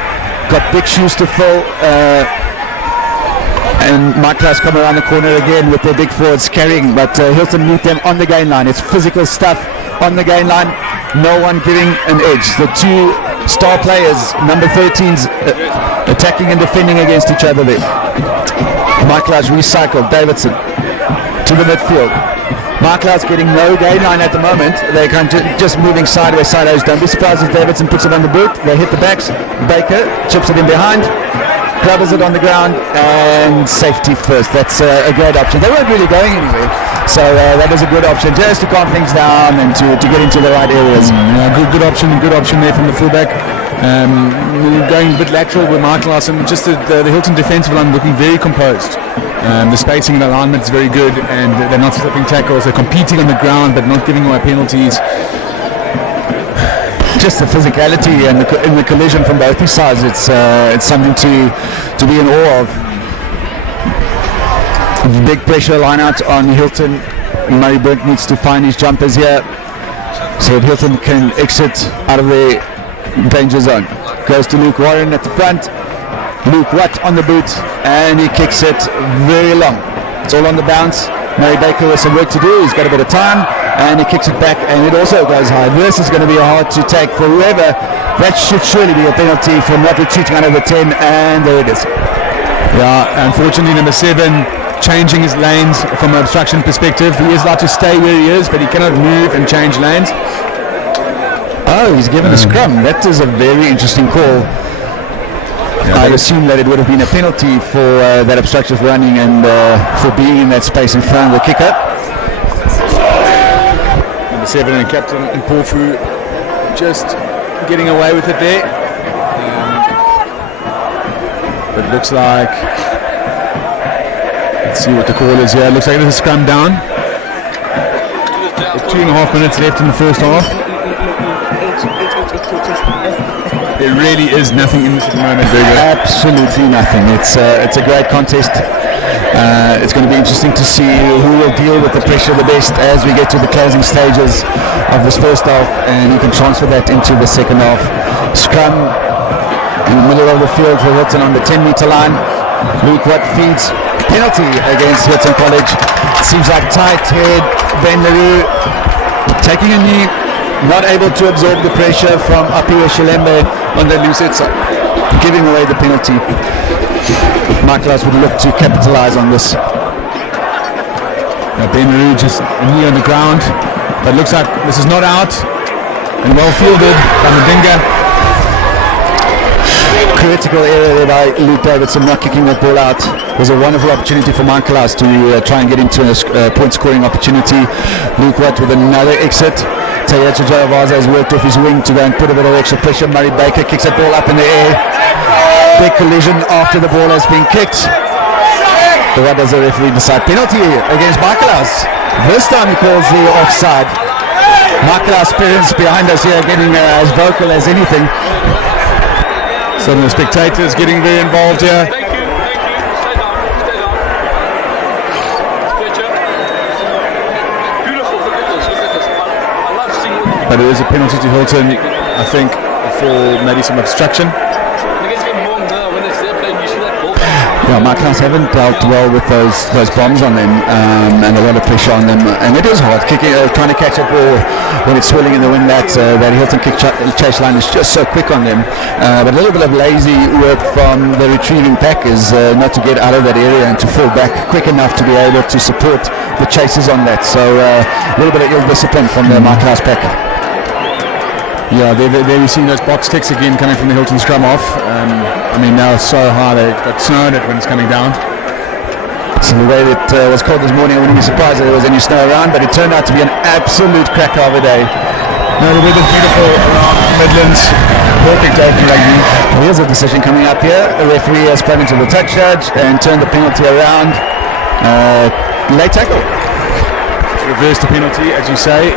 Got big shoes to fill. And Michaelhouse come around the corner again with their big forwards carrying, but Hilton meet them on the gain line. It's physical stuff on the gain line. No one giving an edge. The two star players, number 13s, attacking and defending against each other there. Michaelhouse recycled. Davidson to the midfield. Michaelhouse getting no gain line at the moment. They're kind of just moving sideways. Don't be surprised if Davidson puts it on the boot. They hit the backs. Baker chips it in behind. Covers it on the ground, and safety first. That's a great option. They weren't really going anywhere, so that is a good option just to calm things down and to get into the right areas. Good option there from the fullback. Going a bit lateral with Michaelhouse, and just the Hilton defensive line looking very composed. The spacing and alignment is very good, and they're not slipping tackles. They're competing on the ground but not giving away penalties. Just the physicality and the collision from both these sides, it's something to be in awe of. Big pressure line out on Hilton. Murray Burke needs to find his jumpers here so that Hilton can exit out of the danger zone. Goes to Luke Warren at the front. Luke Watt on the boot, and he kicks it very long. It's all on the bounce. Murray Baker with some work to do. He's got a bit of time, and he kicks it back, and it also goes high. This is going to be hard to take for whoever. That should surely be a penalty for not retreating under the 10, and there it is. Yeah, unfortunately, number 7 changing his lanes from an obstruction perspective. He is allowed to stay where he is, but he cannot move and change lanes. Oh, he's given a scrum. That is a very interesting call. I assume that it would have been a penalty for that obstructive running and for being in that space in front of the kicker. Number 7 and captain and Porfu just getting away with it there. It looks like, let's see what the call is here. It looks like there's a scrum down. There's 2.5 minutes left in the first half. There really is nothing in this at the moment, Virgo. Absolutely nothing. It's a great contest. It's going to be interesting to see who will deal with the pressure the best as we get to the closing stages of this first half, and you can transfer that into the second half. Scrum in the middle of the field for Hilton on the 10-meter line. Luke Watt feeds penalty against Hilton College. Seems like tight head. Ben LaRue taking a knee, not able to absorb the pressure from Apia Shilembe on the loose side, giving away the penalty. Michaelhouse would look to capitalise on this. Ben LaRue just a knee on the ground, but looks like this is not out, and well fielded by Madinga. Critical area there by Luke Davidson, not kicking that ball out. Was a wonderful opportunity for Michaelhouse to try and get into a point scoring opportunity. Luke Watt with another exit. Tayacha Jaravaza has worked off his wing to go and put a bit of extra pressure. Murray Baker kicks that ball up in the air. Big collision after the ball has been kicked. But what does the referee decide? Penalty against Michaelhouse. This time he calls the offside. Michaelhouse parents behind us here getting as vocal as anything. Some of the spectators getting very involved here. Thank you. Stay down. Good job. Beautiful. Look at this. I love seeing what But it is a penalty to Hilton, I think, for maybe some obstruction. against them wrong now when it's their playing. You see that ball. Yeah, Michaelhouse haven't dealt well with those bombs on them and a lot of pressure on them, and it is hard kicking, trying to catch a ball when it's swirling in the wind. That Hilton kick chase line is just so quick on them, but a little bit of lazy work from the retrieving pack is not to get out of that area and to fall back quick enough to be able to support the chases on that. So a little bit of ill discipline from the Michaelhouse pack. Yeah, there we've seen those box kicks again coming from the Hilton scrum off. I mean, now it's so high they got snowed it when it's coming down. So the way that was cold this morning, I wouldn't be surprised if there was any snow around, but it turned out to be an absolute cracker of a day. No, the weather's beautiful around Midlands. Perfect day for rugby. Here's a decision coming up here. The referee has spoken to the touch judge and turned the penalty around. Late tackle. Reverse the penalty, as you say.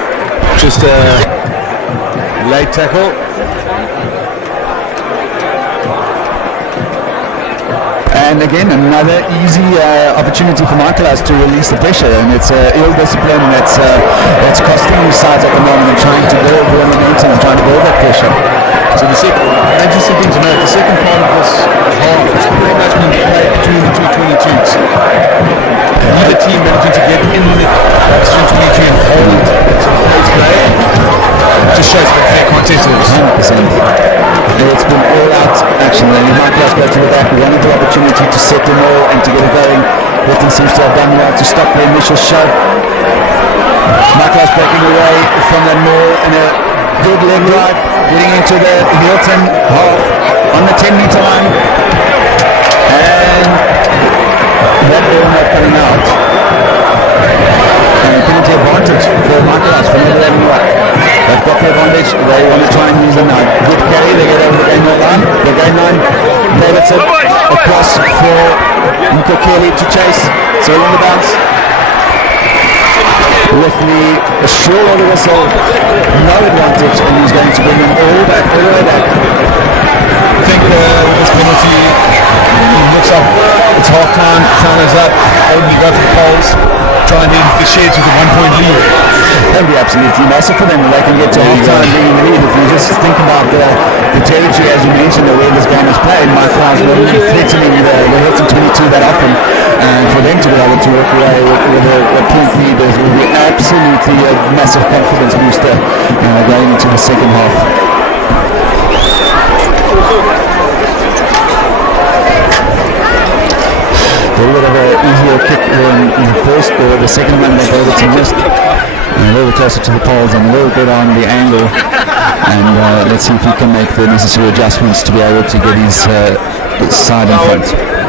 Just a late tackle. And again, another easy opportunity for Michaelhouse to release the pressure, and it's ill discipline that's costing these sides at the moment and trying to build the momentum and trying to build that pressure. So the second, interesting thing to note, the second part of this half is pretty much been played between the two 22s. Neither team managing to get in the position 22 and hold it to the place play. It just shows what fair contest is. 100%. It's been all out action, and Michaelhouse go to the back, wanted the opportunity to set them all and to get it going. Hilton seems to have done well to stop the initial shove. Michaelhouse breaking away from that maul in a good leg ride, getting into the Hilton half on the 10-meter line, and that ball not coming out. And penalty advantage for Michaelhouse for never having right. They've got the advantage, they want to try and use it now. Good carry, they get over the game line. The game line, Davidson across for Nico Kelly to chase. So on the bounce. With the short of the whistle, no advantage, and he's going to bring them all back, all the way back. I think with this penalty, it looks like it's half time, time is up, only go for Sheds with a 1-point lead. That would be absolutely massive for them if they can get to half-time being in the lead. If you just think about the territory, as you mentioned, the way this game is played, Michaelhouse not really threatening the Hilton 22 that often. And for them to be able to walk away with a point lead will be absolutely a massive confidence booster going into the second half. A little bit of an easier kick in the first, or the second one they gave it to missed. A little closer to the poles and a little bit on the angle. And let's see if he can make the necessary adjustments to be able to get his side in front.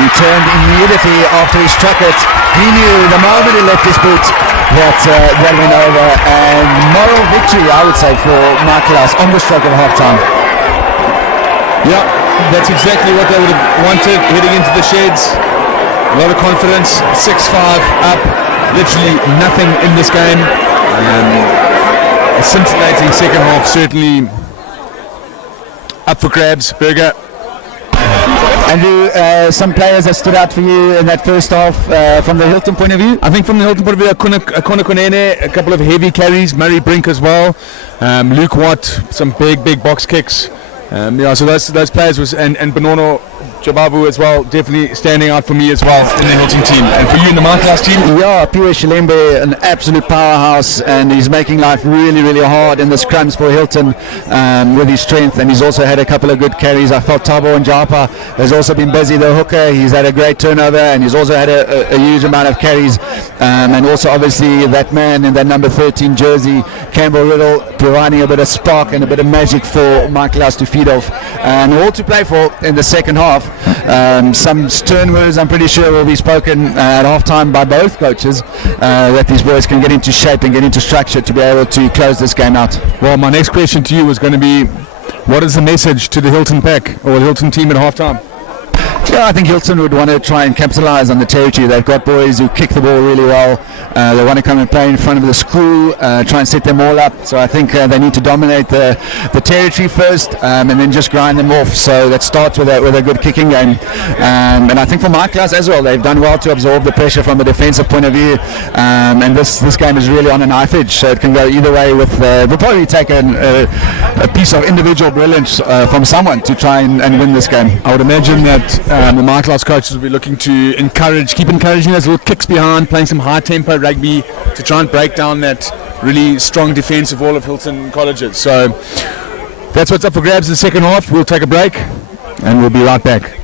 He turned immediately after he struck it. He knew the moment he left his boot that went over, and moral victory, I would say, for Michaelhouse on the stroke of half-time. Yeah, that's exactly what they would have wanted heading into the Sheds. A lot of confidence, 6-5 up, literally nothing in this game. A scintillating second half, certainly up for grabs. Berger. Andrew, some players that stood out for you in that first half from the Hilton point of view? I think from the Hilton point of view, Akona Konene, a couple of heavy carries, Murray Brink as well, Luke Watt, some big box kicks. So those players was and Bonono Jabavu as well, definitely standing out for me as well in the Hilton team. And for you in the Michaelhouse team? Yeah, Pia Shilembe, an absolute powerhouse, and he's making life really hard in the scrums for Hilton with his strength, and he's also had a couple of good carries. I felt Tabo and Japa has also been busy, the hooker. He's had a great turnover, and he's also had a huge amount of carries, and also obviously that man in that number 13 jersey, Campbell Riddle, providing a bit of spark and a bit of magic for Michaelhouse to feed off, and all to play for in the second half. Some stern words, I'm pretty sure, will be spoken at halftime by both coaches that these boys can get into shape and get into structure to be able to close this game out. Well, my next question to you was going to be, what is the message to the Hilton pack or the Hilton team at halftime? Yeah, I think Hilton would want to try and capitalise on the territory. They've got boys who kick the ball really well. They want to come and play in front of the school, try and set them all up. So I think they need to dominate the territory first, and then just grind them off. So that starts with a good kicking game. And I think for Michaelhouse as well, they've done well to absorb the pressure from a defensive point of view. And this game is really on a knife edge, so it can go either way. We'll probably take a piece of individual brilliance from someone to try and win this game. I would imagine that the Michaelhouse coaches will be looking to keep encouraging those little kicks behind, playing some high-tempo rugby to try and break down that really strong defensive wall of Hilton colleges. So that's what's up for grabs in the second half. We'll take a break and we'll be right back.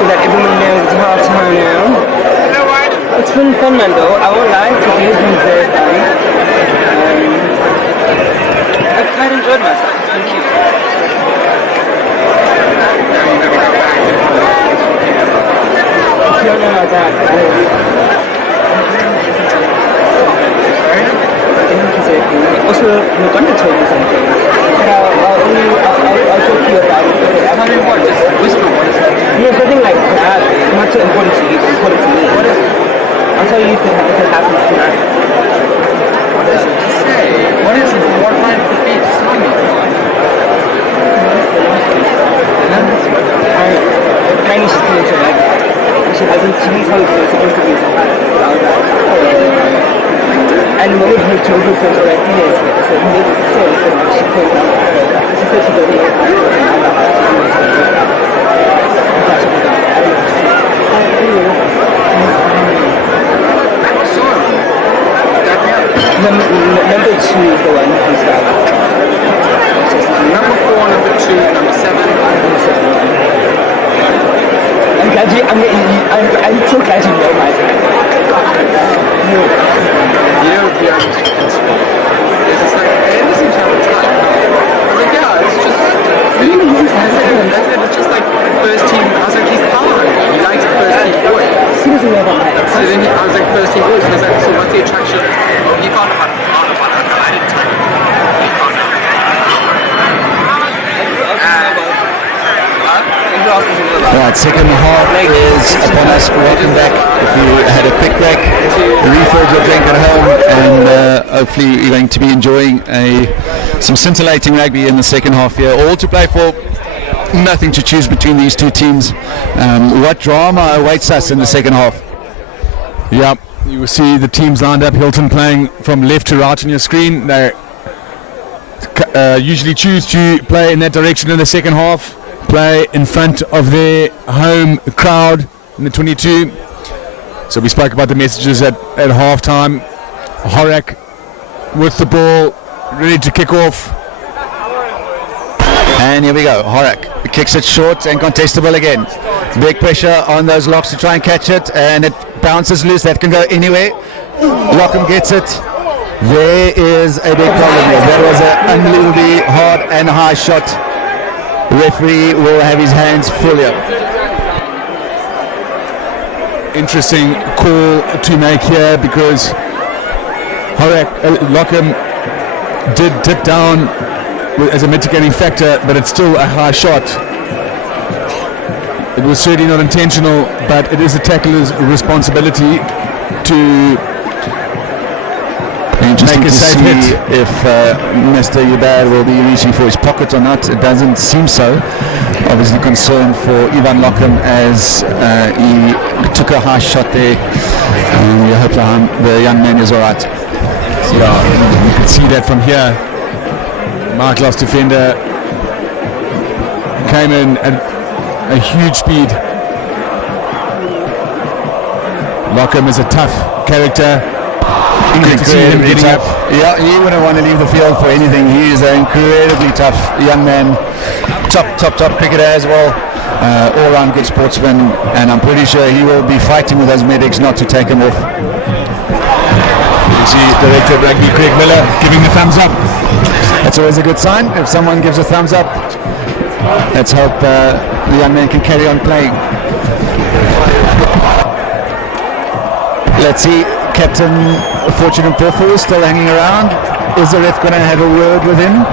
so that everyone knows it's half time now. It's been fun, man, though. I won't lie, today's been very fun. I've quite enjoyed myself. It's been cute. No, my bad. Also, Nuganda told me something. I'll talk to you about it. I mean, what? Just whisper what is it? Yeah, something like that. Not so important to you, but important to me. What is it? I'll tell you if it happens tonight. What is it? Just say. What is it? What might it be? Just tell me. Apparently she's coming to like. She didn't tell you she was supposed to be and one of her children friends were like, yes, so he made it so she told me. She said she doesn't Number 2 is the one who's like number 4, number 2, number 7. I'm glad I'm so glad you know my It's just like, it doesn't have a time. Like, yeah, it's just. It's just like first team. I was like, he's hard. He likes first team boys. He doesn't know about my ex. So then I was like, first team boys. So I was like, so what's the attraction? Oh, he found out. I didn't tell him. He found out. Right, second half is upon us. Welcome back. If you had a quick break, refill your drink at home, and hopefully you're going to be enjoying some scintillating rugby in the second half here. All to play for, nothing to choose between these two teams. What drama awaits us in the second half? Yep, you will see the teams lined up. Hilton playing from left to right on your screen. They usually choose to play in that direction in the second half. Play in front of their home crowd in the 22. So we spoke about the messages at half time. Horak with the ball, ready to kick off. And here we go. Horak kicks it short and contestable again. Big pressure on those locks to try and catch it, and it bounces loose. That can go anywhere. Lockham gets it. There is a big problem here. That was an unbelievably hard and high shot. The referee will have his hands full here. Interesting call to make here because Lockham did dip down as a mitigating factor, but it's still a high shot. It was certainly not intentional, but it is the tackler's responsibility to Interesting make a to safe see hit. if Mr. Yubad will be reaching for his pocket or not. It doesn't seem so. Obviously concerned for Ivan Lockham as he took a high shot there. We hope the young man is alright. Yeah, you can see that from here. Michaelhouse defender came in at a huge speed. Lockham is a tough character. Good to see him getting up. Yeah, he wouldn't want to leave the field for anything. He is an incredibly tough young man. Top cricketer as well. All-round good sportsman, and I'm pretty sure he will be fighting with those medics not to take him off. You see Director of Rugby Craig Miller giving the thumbs up. That's always a good sign. If someone gives a thumbs up, let's hope the young man can carry on playing. Let's see, Captain Fortune Porfo is still hanging around. Is the ref going to have a word with him?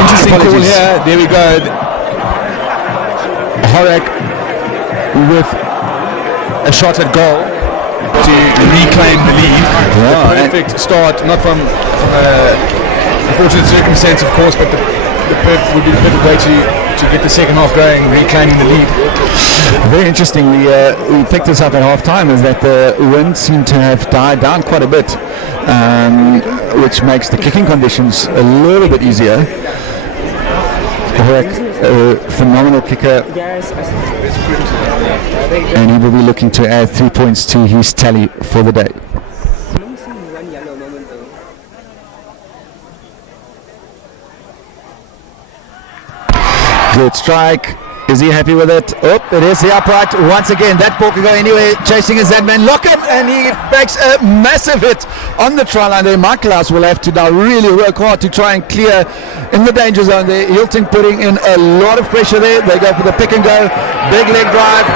Interesting call here. There we go. Horak with a shot at goal to reclaim the lead. Yeah, the perfect start, not from a fortunate circumstance, of course, but would be the perfect way to get the second half going, reclaiming the lead. Very interesting. We picked this up at half time, is that the wind seemed to have died down quite a bit, which makes the kicking conditions a little bit easier. Horak, a phenomenal kicker, and he will be looking to add 3 points to his tally for the day. Good strike. Is he happy with it? Oh, it is the upright. Once again, that ball can go anywhere. Chasing his that man, Lockham, and he makes a massive hit on the try line there. Michaelhouse will have to now really work hard to try and clear in the danger zone there. Hilton putting in a lot of pressure there. They go for the pick and go. Big leg drive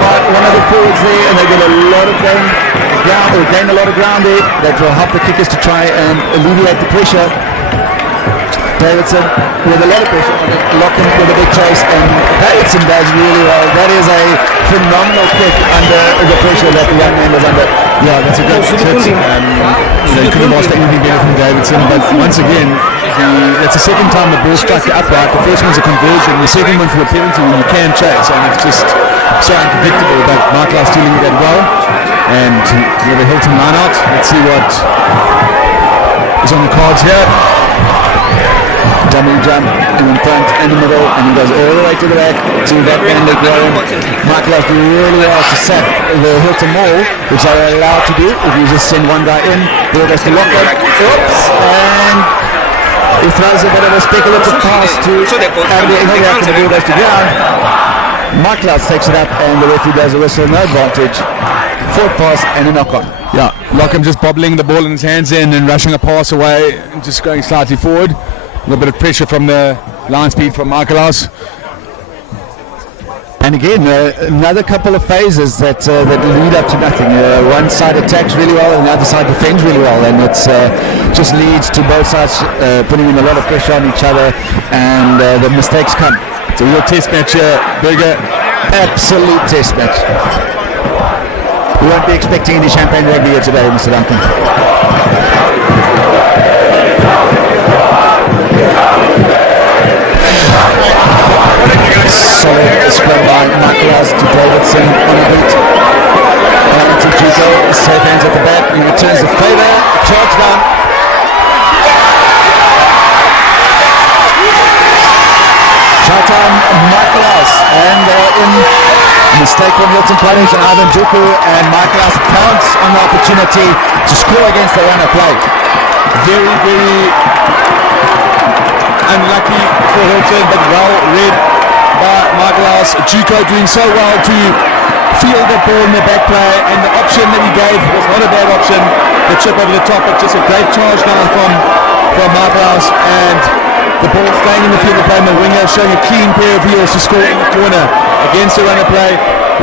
by one of the forwards there, and they get a lot of gain a lot of ground there. That will help the kickers to try and alleviate the pressure. Davidson with a lot of pressure on it, Lockham with a big chase, and Davidson does really well. That is a phenomenal kick under the pressure that the young man was under. Yeah, that's a good hit. You couldn't have asked anything better from Davidson, but once again, that's the second time the ball struck the upright. The first one's a conversion, the second one for a penalty when you can chase, and it's just so unpredictable. But Michaelhouse dealing with that well, and with the Hilton line out. Let's see what is on the cards here. Dummy jump in front, in the middle, and he goes all the way to the back to that man that Michaelhouse do really well to set the Hilton wall, which they are allowed to do if you just send one guy in. There goes to Lockham. Oops, and he throws a bit of a speculative pass to Andy Engelbrecht, and the ball goes to ground. Michaelhouse takes it up, and the referee does a whistle, no advantage. Forward pass and a knock on. Yeah, Lockham just bobbling the ball in his hands in and rushing a pass away, and just going slightly forward. A little bit of pressure from the line speed from Michaelhouse. And again, another couple of phases that lead up to nothing. One side attacks really well, and the other side defends really well, and it's just leads to both sides putting in a lot of pressure on each other, and the mistakes come. It's a real test match here, Berger. Absolute test match. We won't be expecting any champagne rugby here today, Mr. Duncan. Solid scrum by Michaelhouse to Davidson on a beat. To Juco, safe hands at the back. He returns the favour. Charge down. Try time, Michaelhouse, and in mistake from Hilton Punish and Ivan Juku, and Michaelhouse counts on the opportunity to score against the runner play. Very, very unlucky for Hilton, but well read by Michaelhouse. Juco doing so well to field the ball in the back play, and the option that he gave was not a bad option. The chip over the top, but just a great charge now from Michaelhouse, and the ball staying in the field of play, and the winger showing a clean pair of heels to score in the corner against the runner play.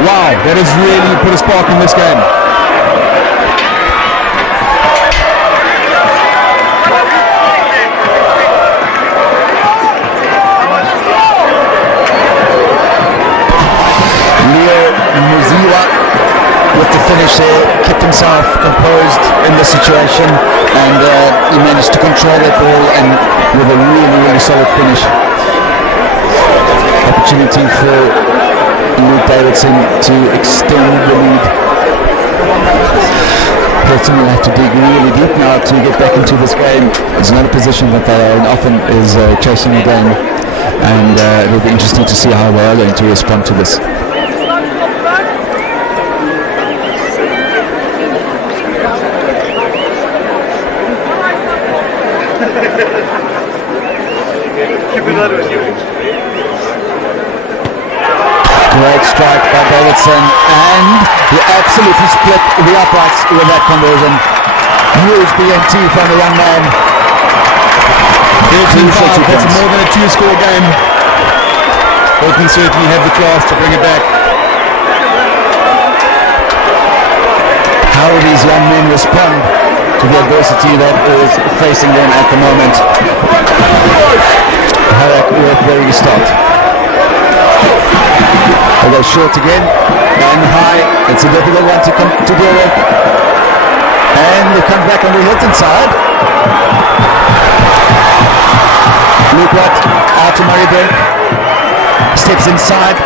Wow, that has really put a spark in this game. With the finish there, kept himself composed in the situation, and he managed to control that ball, and with a really, really solid finish. Opportunity for Luke Davidson to extend the lead. Hilton will have to dig really deep now to get back into this game. It's not a position that they are in often, is chasing the game, and it will be interesting to see how they are going to respond to this. Great strike by Davidson, and he absolutely split the uprights with that conversion. Huge BNT from the young man. 13-5, that's more than a two-score game. Hilton certainly have the class to bring it back. How will these young men respond to the adversity that is facing them at the moment? Harrick with the restart. They go short again and high. It's a difficult one to deal with. And they come back on the Hilton side. Luke Watt out to Murray Brink. Steps inside.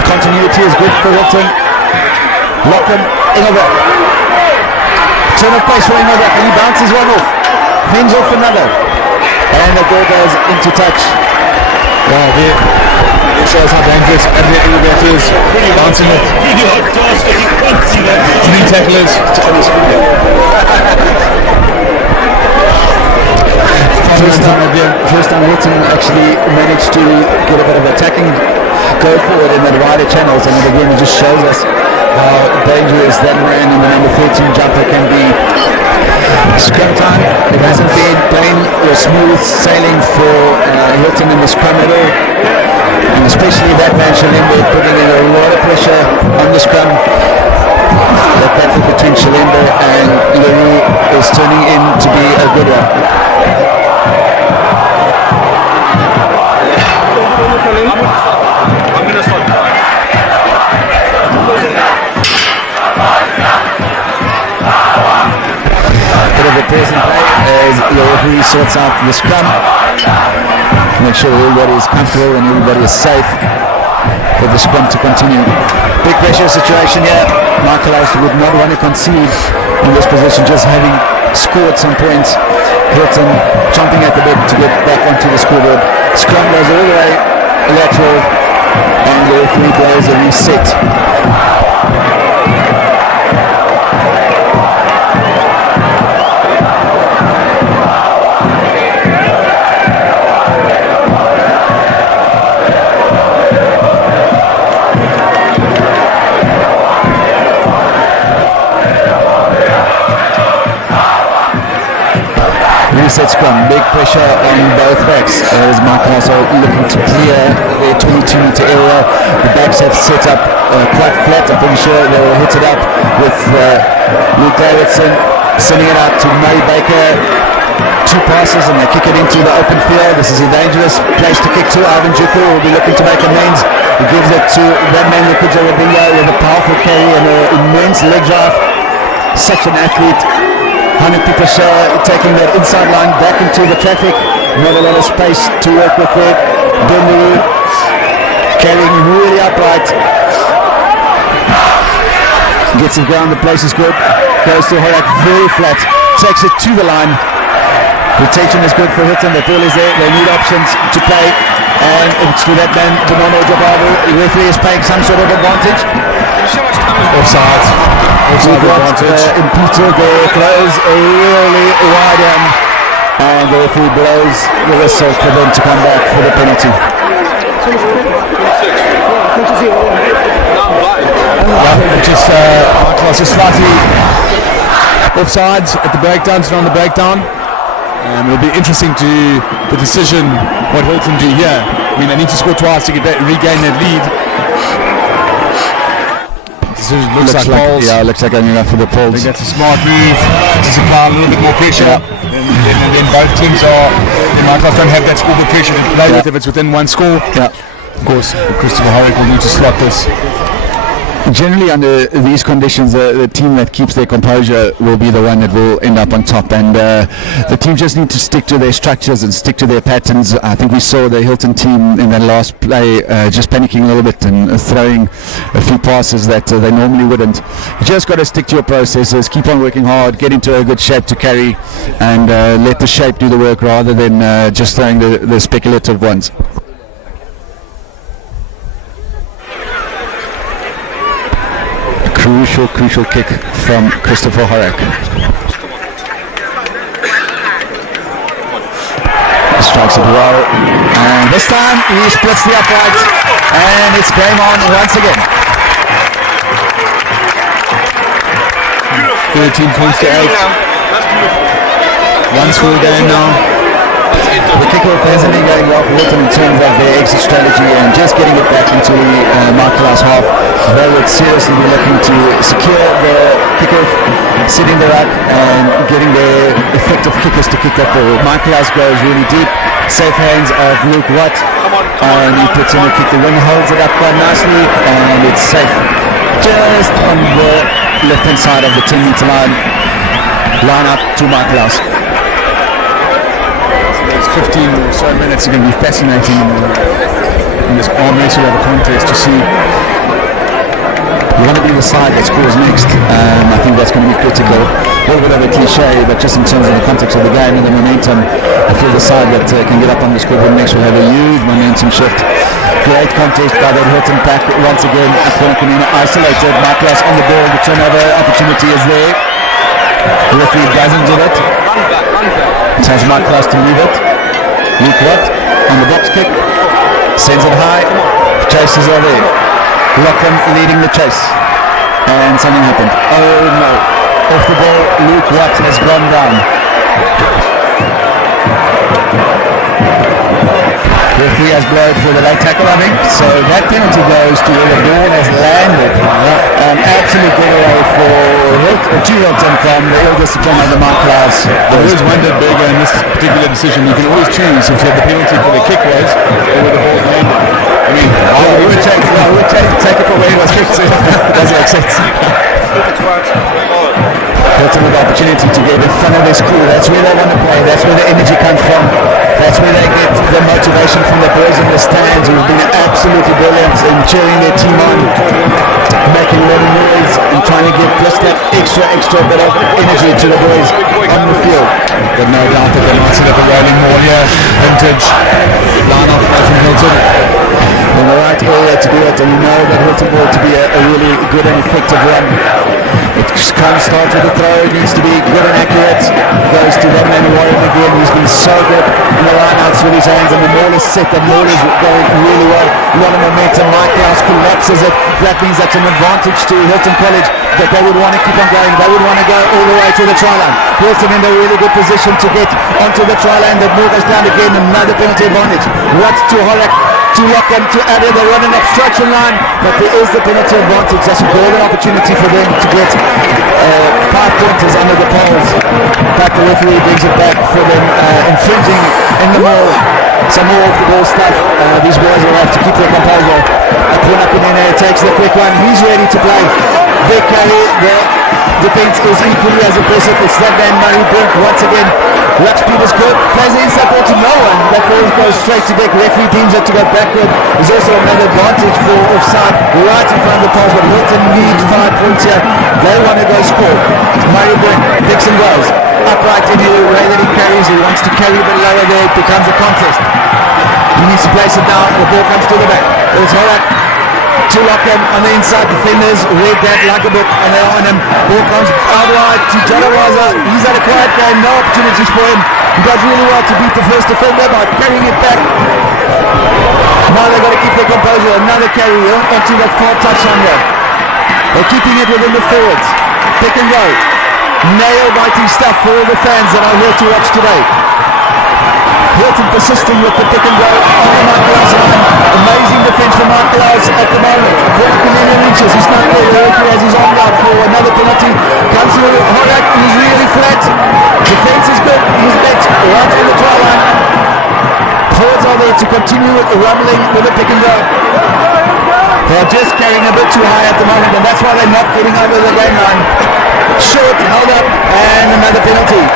The continuity is good for Hilton. Lockham, Engelbrecht. Turn of pace for Engelbrecht, and he bounces one off. Fends off another. And the ball goes into touch. Wow, it shows how dangerous Adrian Engelbrecht is. Bouncing off. Three tacklers. First time Hilton actually managed to get a bit of attacking go forward in the wider channels, and again it just shows us how dangerous that man in the number 13 jumper can be. Scrum time, it hasn't been plain or smooth sailing for Hilton in the scrum at all, and especially that man Shalembe putting in a lot of pressure on the scrum. That battle between Shalembe and Leroux is turning in to be a good one. I'm gonna start. Bit of a pause and play as the referee sorts out the scrum. Make sure everybody is comfortable and everybody is safe for the scrum to continue. Big pressure situation here. Michaelhouse would not want to concede in this position, just having scored some points. Hilton chomping at the bit to get back onto the scoreboard. Scrum goes all the way lateral and the referee blows a reset. Reset scrum, big pressure on both backs as Michaelhouse are looking to clear their 22-meter area. The backs have set up quite flat. I'm pretty sure they will hit it up with Luke Davidson sending it out to Murray Baker. 2 passes and they kick it into the open field. This is a dangerous place to kick to. Ivan Juku will be looking to make amends. He gives it to that man Lukuja Rabinga with a powerful carry and an immense leg drive. Such an athlete. 100 taking that inside line back into the traffic. Not a lot of space to work with there. Bendu carrying really upright. Gets it down, the place is good. Goes to Horak very flat. Takes it to the line. Rotation is good for Hilton. The ball is there. They need options to play. And it's to that man, Bonono Jabavu. The referee is playing some sort of advantage. Offside. Offside advantage. Impeted there. Throws a really wide one. And the referee blows the whistle for them to come back for the penalty. Just Michaelhouse is slightly offsides at the breakdowns and on the breakdown. It'll be interesting to the decision what Hilton do here. I mean, they need to score twice to regain their lead. Decision looks like Pauls. Yeah, looks like only enough for the I Pauls. think that's a smart move to supply a little bit more pressure. Then both teams Michaelhouse don't have that scoreboard pressure to play with if it's within one score. Yeah. Of course, Christopher Horrick will need to slot this. Generally, under these conditions, the team that keeps their composure will be the one that will end up on top, and the team just need to stick to their structures and stick to their patterns. I think we saw the Hilton team in that last play just panicking a little bit and throwing a few passes that they normally wouldn't. You just got to stick to your processes, keep on working hard, get into a good shape to carry, and let the shape do the work rather than just throwing the speculative ones. Crucial kick from Christopher Horak. Strikes it well, and this time he splits the upright, and it's game on once again. 13 points to 8. One score game now. The kickoff hasn't been going well for Hilton in terms of their exit strategy and just getting it back into the Michaelhouse half. They would seriously be looking to secure the kickoff, sitting the ruck and getting their effective kickers to kick that ball. Michaelhouse goes really deep, safe hands of Luke Watt, and he puts in a kick. The wind holds it up quite nicely and it's safe just on the left hand side of the 10-meter line up to Michaelhouse. 15 or so minutes are going to be fascinating in this arm race of a contest to see. You want to be the side that scores next. I think that's going to be critical. A little bit of a cliche, but just in terms of the context of the game and the momentum, I feel the side that can get up on the scoreboard next will have a huge momentum shift. Great contest by that Hilton pack once again. Akona isolated. Michaelhouse on the ball. The turnover opportunity is there. The referee doesn't do it. Tells Michaelhouse to leave it. Luke Watt on the box kick, sends it high, Chasers are there. Lachlan leading the chase. And something happened. Oh no. Off the ball, Luke Watt has gone down. Referee has blown for the late tackle, I think. So that penalty goes to where the ball has landed. An absolute giveaway for Hilton from the ill-discipline of the Michaelhouse. I always wondered, Berger, in this particular decision, you can always choose if the penalty for the kick was or where the ball landed. I mean, I would take it for where it was kicked. Doesn't make sense. Hilton with the opportunity to get in front of this crew. That's where they want to play. That's where the energy comes from. That's where they get the motivation from the boys in the stands who've been absolutely brilliant in cheering their team on, making a lot of noise and trying to give just that extra bit of energy to the boys on the field. but no doubt that they might set up a rolling ball here. Vintage line-up from Hilton. In the right area to do it, and you know that Hilton will to be a really good and effective run. It can't start with a throw, it needs to be good and accurate. Goes to that man Warren again, he's been so good in the line-outs with his hands, and the ball is set, the ball is going really well. A lot of momentum, Michaelhouse collapses it. That means that's an advantage to Hilton College, that they would want to keep on going, they would want to go all the way to the try line. Hilton in a really good position to get onto the try line, the ball goes down again, another penalty advantage. What's to Horak? To lock them, to add in the running obstruction line, but there is the penalty advantage. That's a golden opportunity for them to get 5 pointers under the poles, but the referee brings it back for them, infringing in the more, some more off the ball stuff. These boys will have to keep their composure. Apunakunene takes the quick one, he's ready to play. Big carry, the defense is equally as impressive. It's that man Murray Brink once again. Lux Peters good, plays the inside ball to no one. That ball goes straight to Dick. Referee deems it to go backward. There's also another advantage for offside right in front of the post, but Hilton needs 5 points here. They want to go score. Murray Brink, Dixon goes upright in the way that he carries. He wants to carry a bit lower there. It becomes a contest. He needs to place it down. The ball comes to the back. There's Horak to lock him on the inside. Defenders read that like a book and they're on him. Ball comes out wide to Jadawaza. He's had a quiet game, no opportunities for him. He does really well to beat the first defender by carrying it back. Now they've got to keep their composure. Another carry onto that far touchdown here. They're keeping it within the forwards. Pick and go. Nail-biting stuff for all the fans that are here to watch today. Hilton persisting with the pick and go on the Michaelhouse line. Amazing defense from Michaelhouse at the moment. Kunene reaches, he's not there. The referee has his arm out for another penalty. Comes through Horak, he's really flat. Defense is good, he's back right on the try line. Forwards are there to continue rumbling with the pick and go. They're just carrying a bit too high at the moment, and that's why they're not getting over the game line. Short, held up, and another penalty.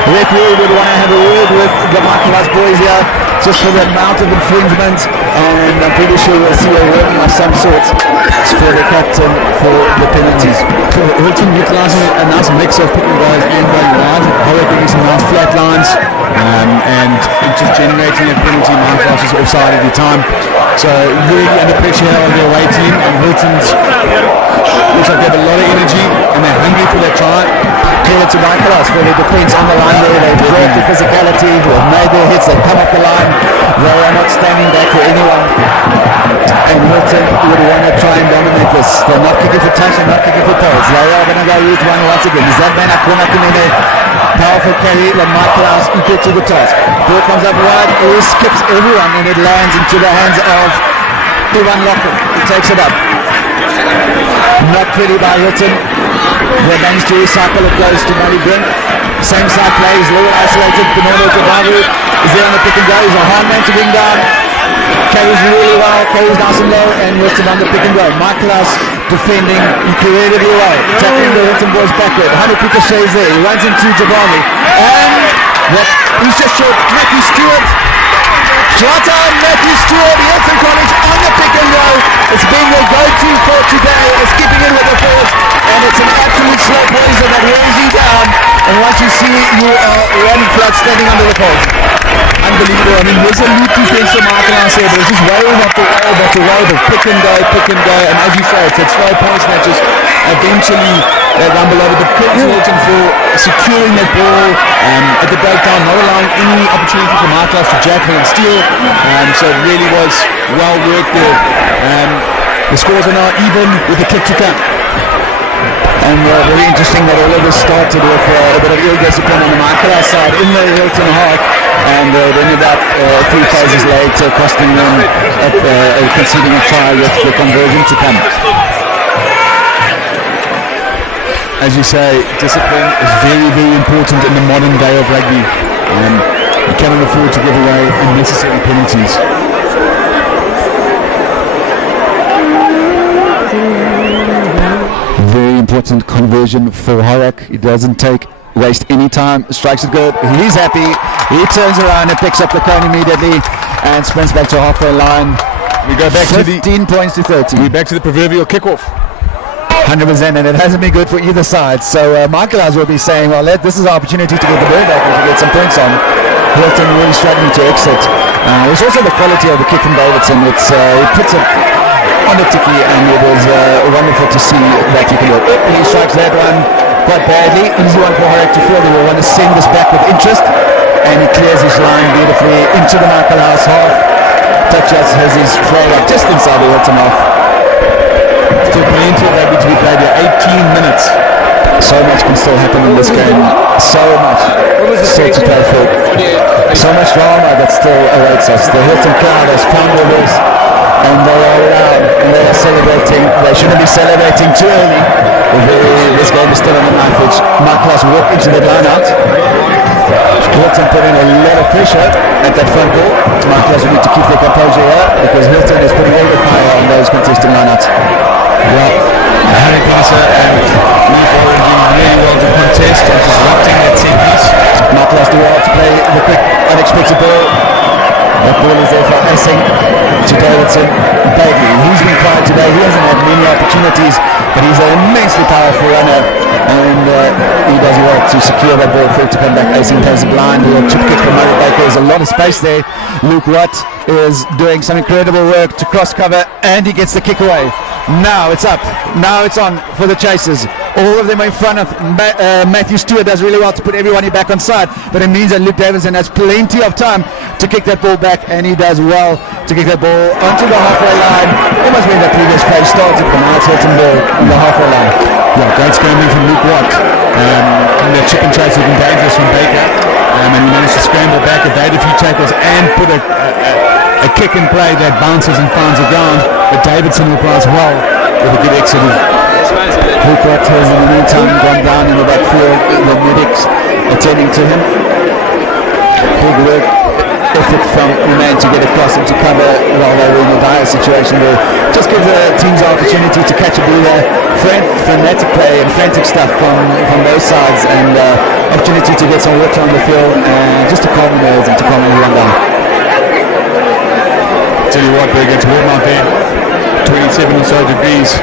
The referee would want to have a word with the Michaelhouse boys here just for the amount of infringement, and I'm pretty sure we'll see a warning of some sort for the captain for the penalties. Hilton utilising a nice mix of pick and goes and going wide. Horak getting some nice flat lines and just generating a penalty. Michaelhouse is offside every time. So really under pressure on their away team, and Hilton's looks like they have a lot of energy and they're hungry for their try. Clear to Michaelhouse for their defence on the line there. They've brought the physicality, they've made their hits, they've come up the line. They are not standing back for anyone. And Hilton would want to try and dominate this. They're not kicking for touch, they're not kicking for poles. They are going to go route one once again. Is that man Apunakunene? Powerful carry, but Michaelhouse equal to the task. Ball comes up wide, he skips everyone and it lands into the hands of Ivan Locker. He takes it up. Not pretty by Hilton. They managed to recycle, it goes to Murray Brink. Same side plays, low isolated. Benono Kabavu is there on the pick and go. He's a hard man to bring down. Carries really well, carries nice and low, and Hilton on the pick and go. Michaelhouse defending incredibly well, tackling the Hilton boys backward. Honey Peter Shays there, he runs into Jabrani, and he's just short. Matthew Stewart. Right on, Matthew Stewart, Hilton College on the pick and go. It's been their go-to for today. It's keeping in with the forwards, and it's an absolute slow poison that wears you down. And once you see, you are running flat, standing under the poles. Unbelievable. I mean, there's a lead defense from Michaelhouse here, but it's just wearing off the after wave of pick and go, and as you say, it's at slow pace and that just eventually they rumble over. But credit to Hilton for securing that ball at the breakdown, not allowing any opportunity for Michaelhouse to jackal and steal. So it really was well worked there. The scores are now even with the kick to come. And very interesting that all of this started with a bit of ill discipline on the Michaelhouse side in the Hilton half, and it ended up 3 phases later costing them conceding a try with the conversion to come. As you say, discipline is very, very important in the modern day of rugby. You cannot afford to give away unnecessary penalties. Very important conversion for Horak. He doesn't waste any time, strikes it good, he's happy, he turns around and picks up the cone immediately and sprints back to halfway line. We go back 15 points to 30. We're back to the proverbial kickoff. 100%, and it hasn't been good for either side. So Michaelhouse will be saying, well, this is our opportunity to get the ball back and to get some points on. Hilton really struggling to exit. It's also the quality of the kick from Davidson. He puts it on the ticky, and it was wonderful to see that he can do it. He strikes that one quite badly. Easy one for Horak to field. He will want to send this back with interest, and he clears his line beautifully into the Michaelhouse half. Touches has his flag up just inside the Hilton half. Still plenty of rugby to be played here. 18 minutes. So much can still happen in this game. So much still to play for. So much drama that still awaits us. The Hilton crowd has found their voice, and they are loud, and they are celebrating. They shouldn't be celebrating too early. This game is still on the knife edge. Michaelhouse walked into the line out. Hilton put in a lot of pressure at that front ball. Michaelhouse will need to keep their composure here, because Hilton is putting all the fire on those contesting lineouts. Well, Harry Pinser and Luke Warren doing really well to contest and disrupting that set piece. Michaelhouse do well to play the quick, unexpected ball. That ball is there for Essing to Davidson. Bagley, he's been quiet today. He hasn't had many opportunities, but he's an immensely powerful runner, and he does well to secure that ball for it to come back. Essing plays a blind, a chip kick from Murray Baker. There's a lot of space there. Luke Watt is doing some incredible work to cross cover, and he gets the kick away. Now it's up. Now it's on for the chasers. All of them are in front of Matthew Stewart. Does really well to put everybody back on side, but it means that Luke Davidson has plenty of time to kick that ball back, and he does well to kick that ball onto the halfway line, almost where the previous play started. But now it's Hilton ball on the halfway line. Yeah, great scrambling from Luke Watt. And the chip and chase looking dangerous from Baker, and he managed to scramble back, evade a few tackles, and put a kick in play that bounces and finds the ground. But Davidson replies well with a good exit. Luke Watt has in the meantime gone down in the backfield. The medics attending to him. Big work effort from the man to get across and to cover while they were in a dire situation. There just gives the teams the opportunity to catch a breather. Frenetic play and frantic stuff from both sides, and opportunity to get some water on the field and just to calm the nerves and to calm everyone down. Tell you what, Berg, it's warm out there. 27 or so degrees.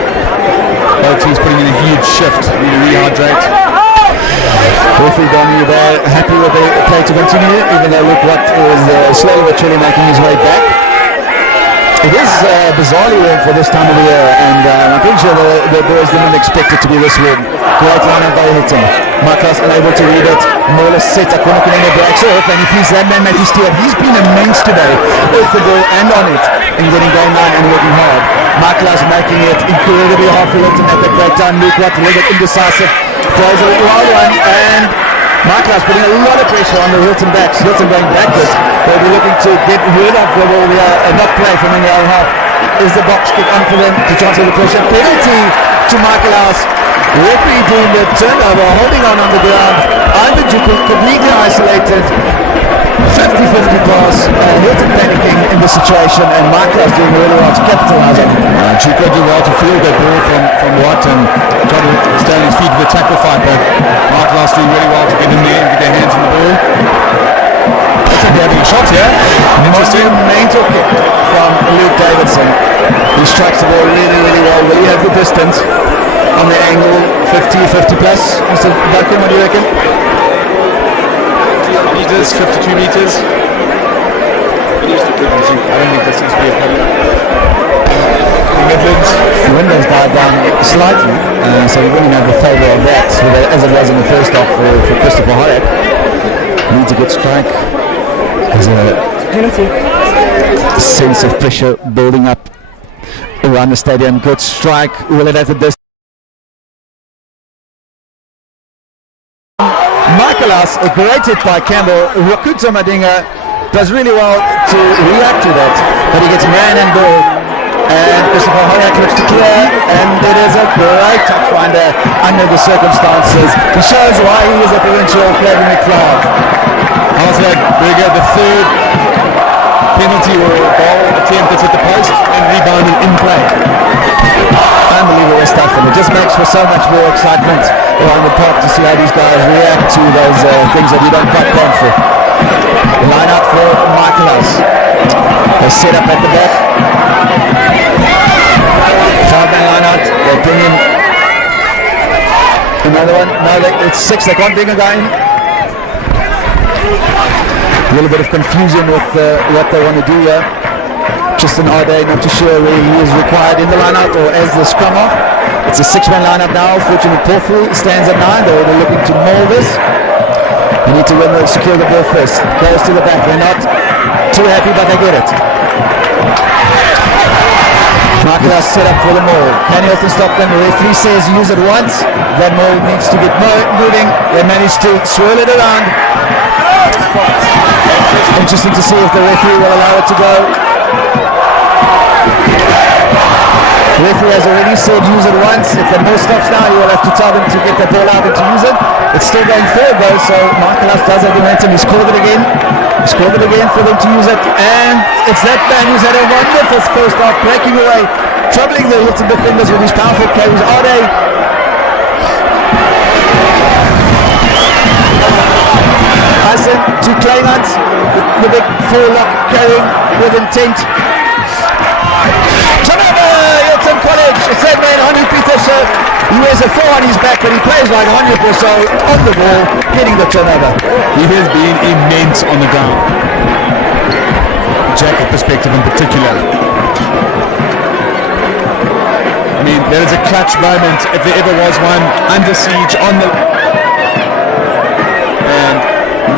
Both teams putting in a huge shift. Need to rehydrate. Referee Donnie there, happy with the play to continue, even though Luke Watt is slowly but surely making his way back. It is bizarrely warm for this time of the year, and I'm pretty sure the boys didn't expect it to be this warm. Great line by Hilton. Michaelhouse unable to read it. Morris set a corner the breaks off, and if he's that man, Matthew Stewart, he's been immense today, off the ball and on it, and getting going line and working hard. Michaelhouse making it incredibly hard for Hilton at the breakdown. Luke Watt a little bit indecisive, throws a wild one, and Michaelhouse putting a lot of pressure on the Hilton backs. Hilton going backwards. They'll be looking to get rid of the ball there, not play from in the other half. Is the box kick on for them to transfer the pressure? Penalty to Michaelhouse. Referee doing the turnover, holding on the ground. Ivan Juku completely isolated. 50-50 pass. Hilton panicking in the situation, and Michaelhouse doing really well to capitalise on it. Juku did well to field that ball from Watt and try to stay on his feet for the tackle fight, but Michaelhouse doing really well to get in there and get their hands on the ball. Looks like they're having a shot here. Monumental kick from Luke Davidson. He strikes the ball really, really well. Will he have the distance on the angle? 50 plus? Mr. Duncan, what do you reckon? 50 meters, 52 meters. I don't think this seems to be a problem. has died down slightly, so we wouldn't have the favour of that, as it was in the first half for Christopher Horrocks. Needs a good strike. There's a sense of pressure building up around the stadium. Good strike. Will it have the distance? Michaelhouse, a great hit by Campbell. Rakuta Madinga does really well to react to that, but he gets man and ball, and Christopher Horrocks looks to clear, and it is a great touchfinder under the circumstances. He shows why he is a provincial Clayton McFly. Oswald, very good. The third penalty or goal attempt that's at the post and rebounding in play. Unbelievable stuff, and it just makes for so much more excitement around the park to see how these guys react to those things that you don't quite plan for. The line out for Michaelhouse. They set up at the back. 5-man line out. They bring in another one. No, it's 6. They can't bring a guy in. A little bit of confusion with what they want to do here. Tristan Arde, not too sure where he is required in the lineup or as the scrum off. It's a 6-man lineup now. Fortunate Porphyry stands at 9. They're looking to maul this. They need to win the secure the ball first. Goes to the back. They're not too happy, but they get it. Michaelhouse set up for the maul. Can Hilton stop them? The referee says use it once. That maul needs to get moving. They managed to swirl it around. Interesting to see if the referee will allow it to go. The referee has already said use it once. If the ball stops now, you will have to tell them to get the ball out and to use it. It's still going forward though, so Michaelhouse does have the momentum. He's called it again. He's called it again for them to use it. And it's that man who's had a wonderful first half, breaking away, troubling the Hilton defenders with his powerful carries. Arde. Hassan to Kleinans, the big four-lock carrying with intent. Turnover, Hilton College. It's that man, Hanu Peterson. He wears a 4 on his back, but he plays like 100 or so on the ball, getting the turnover. He has been immense on the ground. Jacket perspective in particular. I mean, there is a clutch moment, if there ever was one, under siege on the... And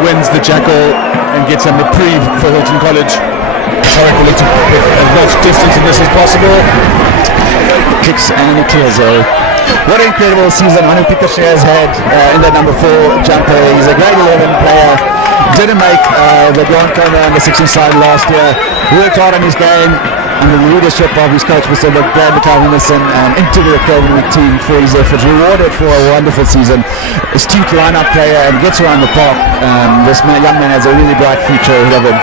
wins the jackal and gets a reprieve for Hilton College. Sorry for looking as much distance in this as possible. Kicks and he clears. What an incredible season Hanu Peterson has had in that number 4 jumper. He's a grade 11 player. Didn't make the Grand Corner on the 16 side last year. Worked hard on his game under the leadership of his coach, Mr. Brad McCalvinson, and into the Craven Week team for his efforts. Rewarded for a wonderful season. Astute line-up player and gets around the park. This young man has a really bright future ahead of him.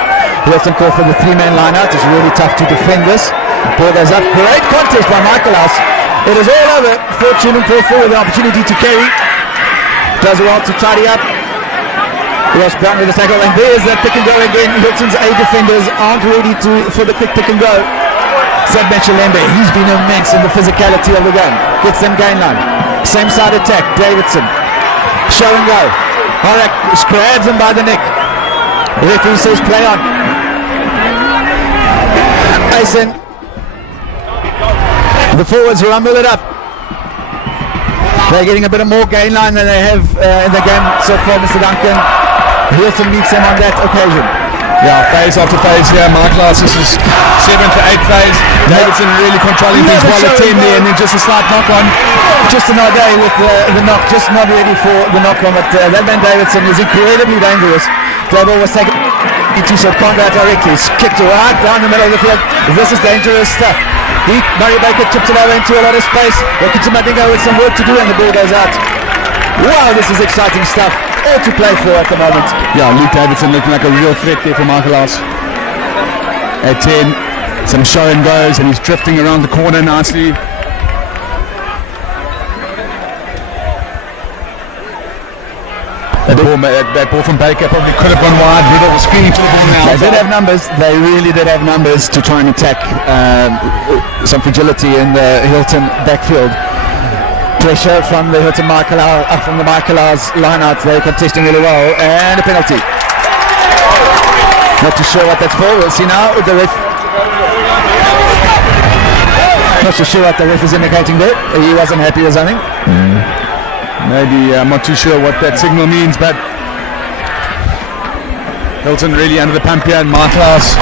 Hilton call for the 3-man line-out. It's really tough to defend this. Ball goes up. Great contest by Michaelhouse. It is all over. Fortune and Paul forward the opportunity to carry. Does well to tidy up. Ross Brown with the tackle, and there's that pick and go again. Hilton's A defenders aren't ready for the quick pick and go. Zed Mechalembe, he's been immense in the physicality of the game. Gets them gain line. Same side attack. Davidson. Show and go. Horrocks grabs him by the neck. The referee says play on. Aysen. The forwards rumble it up. They're getting a bit of more gain line than they have in the game so far, Mr. Duncan. Hilton meets them on that occasion. Yeah, phase after phase here. Michaelhouse, this is 7th to 8th phase. Davidson really controlling things well at 10 there, and then just a slight knock on. Just another day with the knock, just not ready for the knock on. But that man Davidson is incredibly dangerous. Global was taken. So Conrad directly. It's kicked right down the middle of the field. This is dangerous stuff. Murray Baker chips it over into a lot of space. Rakuta Madinga with some work to do, and the ball goes out. Wow, this is exciting stuff. All to play for at the moment. Yeah, Luke Davidson looking like a real threat there for Michaelhouse. At 10, some show and goes, and he's drifting around the corner nicely. That ball from Baker probably could have gone wide. Riddle was screaming for the ball now. They did have numbers. They really did have numbers to try and attack some fragility in the Hilton backfield. Pressure from the Hilton from the Michaelhouse line-out. They're contesting really well, and a penalty. Not too sure what that's for. We'll see now. The Not so sure what the ref is indicating there. He wasn't happy with something. Maybe I'm not too sure what that signal means, but Hilton really under the pump here, and Michaelhouse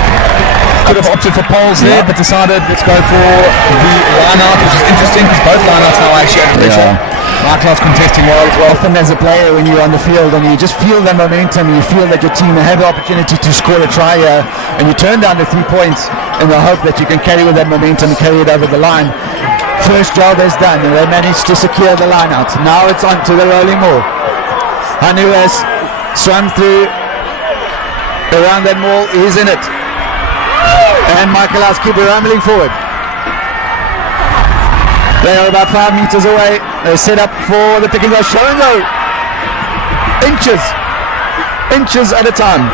could have opted for poles there, but decided let's go for the line-out, which is interesting because both line-outs now actually under pressure. Michaelhouse contesting well as well. Often as a player when you're on the field and you just feel the momentum, you feel that your team have the opportunity to score a try here, and you turn down the 3 points in the hope that you can carry with that momentum and carry it over the line. First job is done and they managed to secure the line out. Now it's on to the rolling maul. Hanu has swum through around that maul, he's in it. And Michaelhouse keep rumbling forward. They are about 5 meters away. They set up for the pick and go. Show and go. Inches at a time.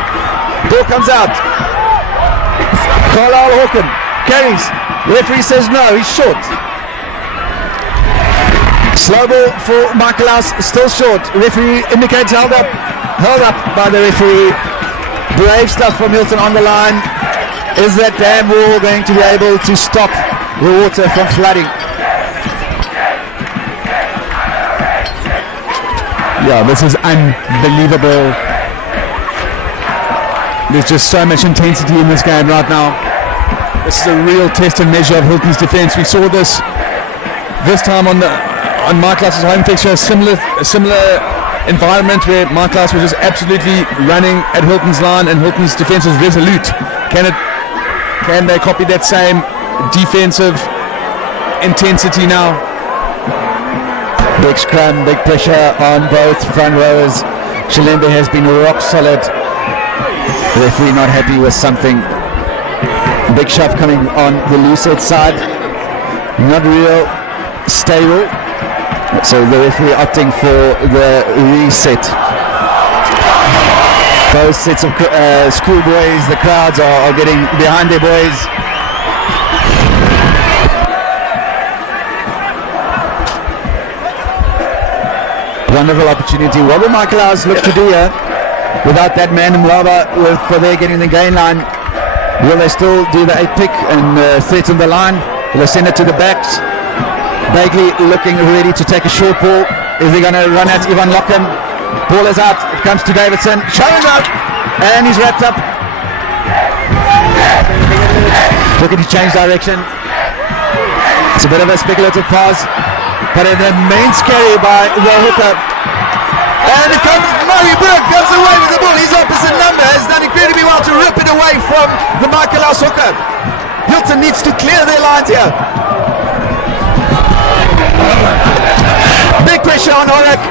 Ball comes out. Carlisle Hawken carries. Referee says no, he's short. Slow ball for Michaelhouse, still short. Referee indicates held up by the referee. Brave stuff from Hilton on the line. Is that damn wall going to be able to stop the water from flooding? Yeah, this is unbelievable. There's just so much intensity in this game right now. This is a real test and measure of Hilton's defence. We saw this time on Michaelhouse's home fixture, a similar environment where Michaelhouse was just absolutely running at Hilton's line and Hilton's defence was resolute. Can they copy that same defensive intensity now? Big scrum, big pressure on both front rowers. Chilembe has been rock solid. Referee not happy with something. Big shove coming on the Lucid side. Not real stable. So the referee opting for the reset. Both sets of schoolboys, the crowds are getting behind their boys. Wonderful opportunity. What will Michaelhouse look to do here? Without that man Mlaba for their getting the gain line, will they still do the 8-pick and threaten the line? Will they send it to the backs? Bagley looking ready to take a short ball. Is he going to run at Ivan Lockham? Ball is out. It comes to Davidson. Showing out. And he's wrapped up. Looking to change direction. It's a bit of a speculative pass. But an immense carry by the hooker. And it comes. Murray Brooke comes away with the ball. His opposite number has done incredibly well to rip it away from the Michaelhouse hooker. Hilton needs to clear their lines here. Big pressure on Horak.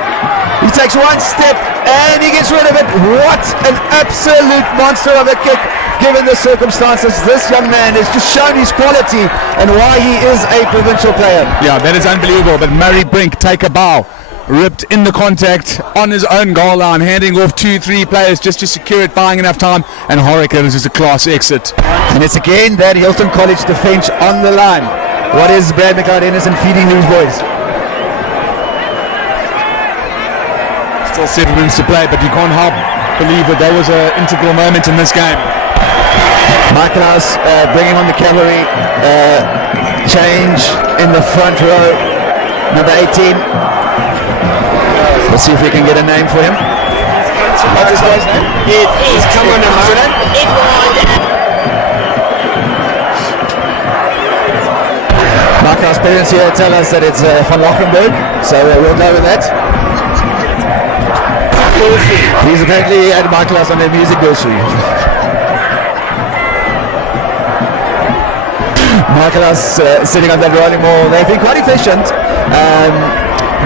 He takes one step and he gets rid of it. What an absolute monster of a kick given the circumstances. This young man has just shown his quality and why he is a provincial player. Yeah, that is unbelievable. But Murray Brink take a bow. Ripped in the contact on his own goal line, handing off 2-3 players just to secure it, buying enough time. And Horak is just a class exit. And it's again that Hilton College defence on the line. What is Brad McLeod-Anderson feeding these boys? Still 7 minutes to play, but you can't help believe that there was an integral moment in this game. Michaelhouse bringing on the cavalry. Change in the front row. Number 18. Let's see if we can get a name for him. What's his guy's name? He's come on a moment. Michaelhouse parents here tell us that it's van Lochenberg, so we'll go with that. He's apparently at Michaelhouse on their music bursary. Michaelhouse sitting on that rolling ball. They've been quite efficient,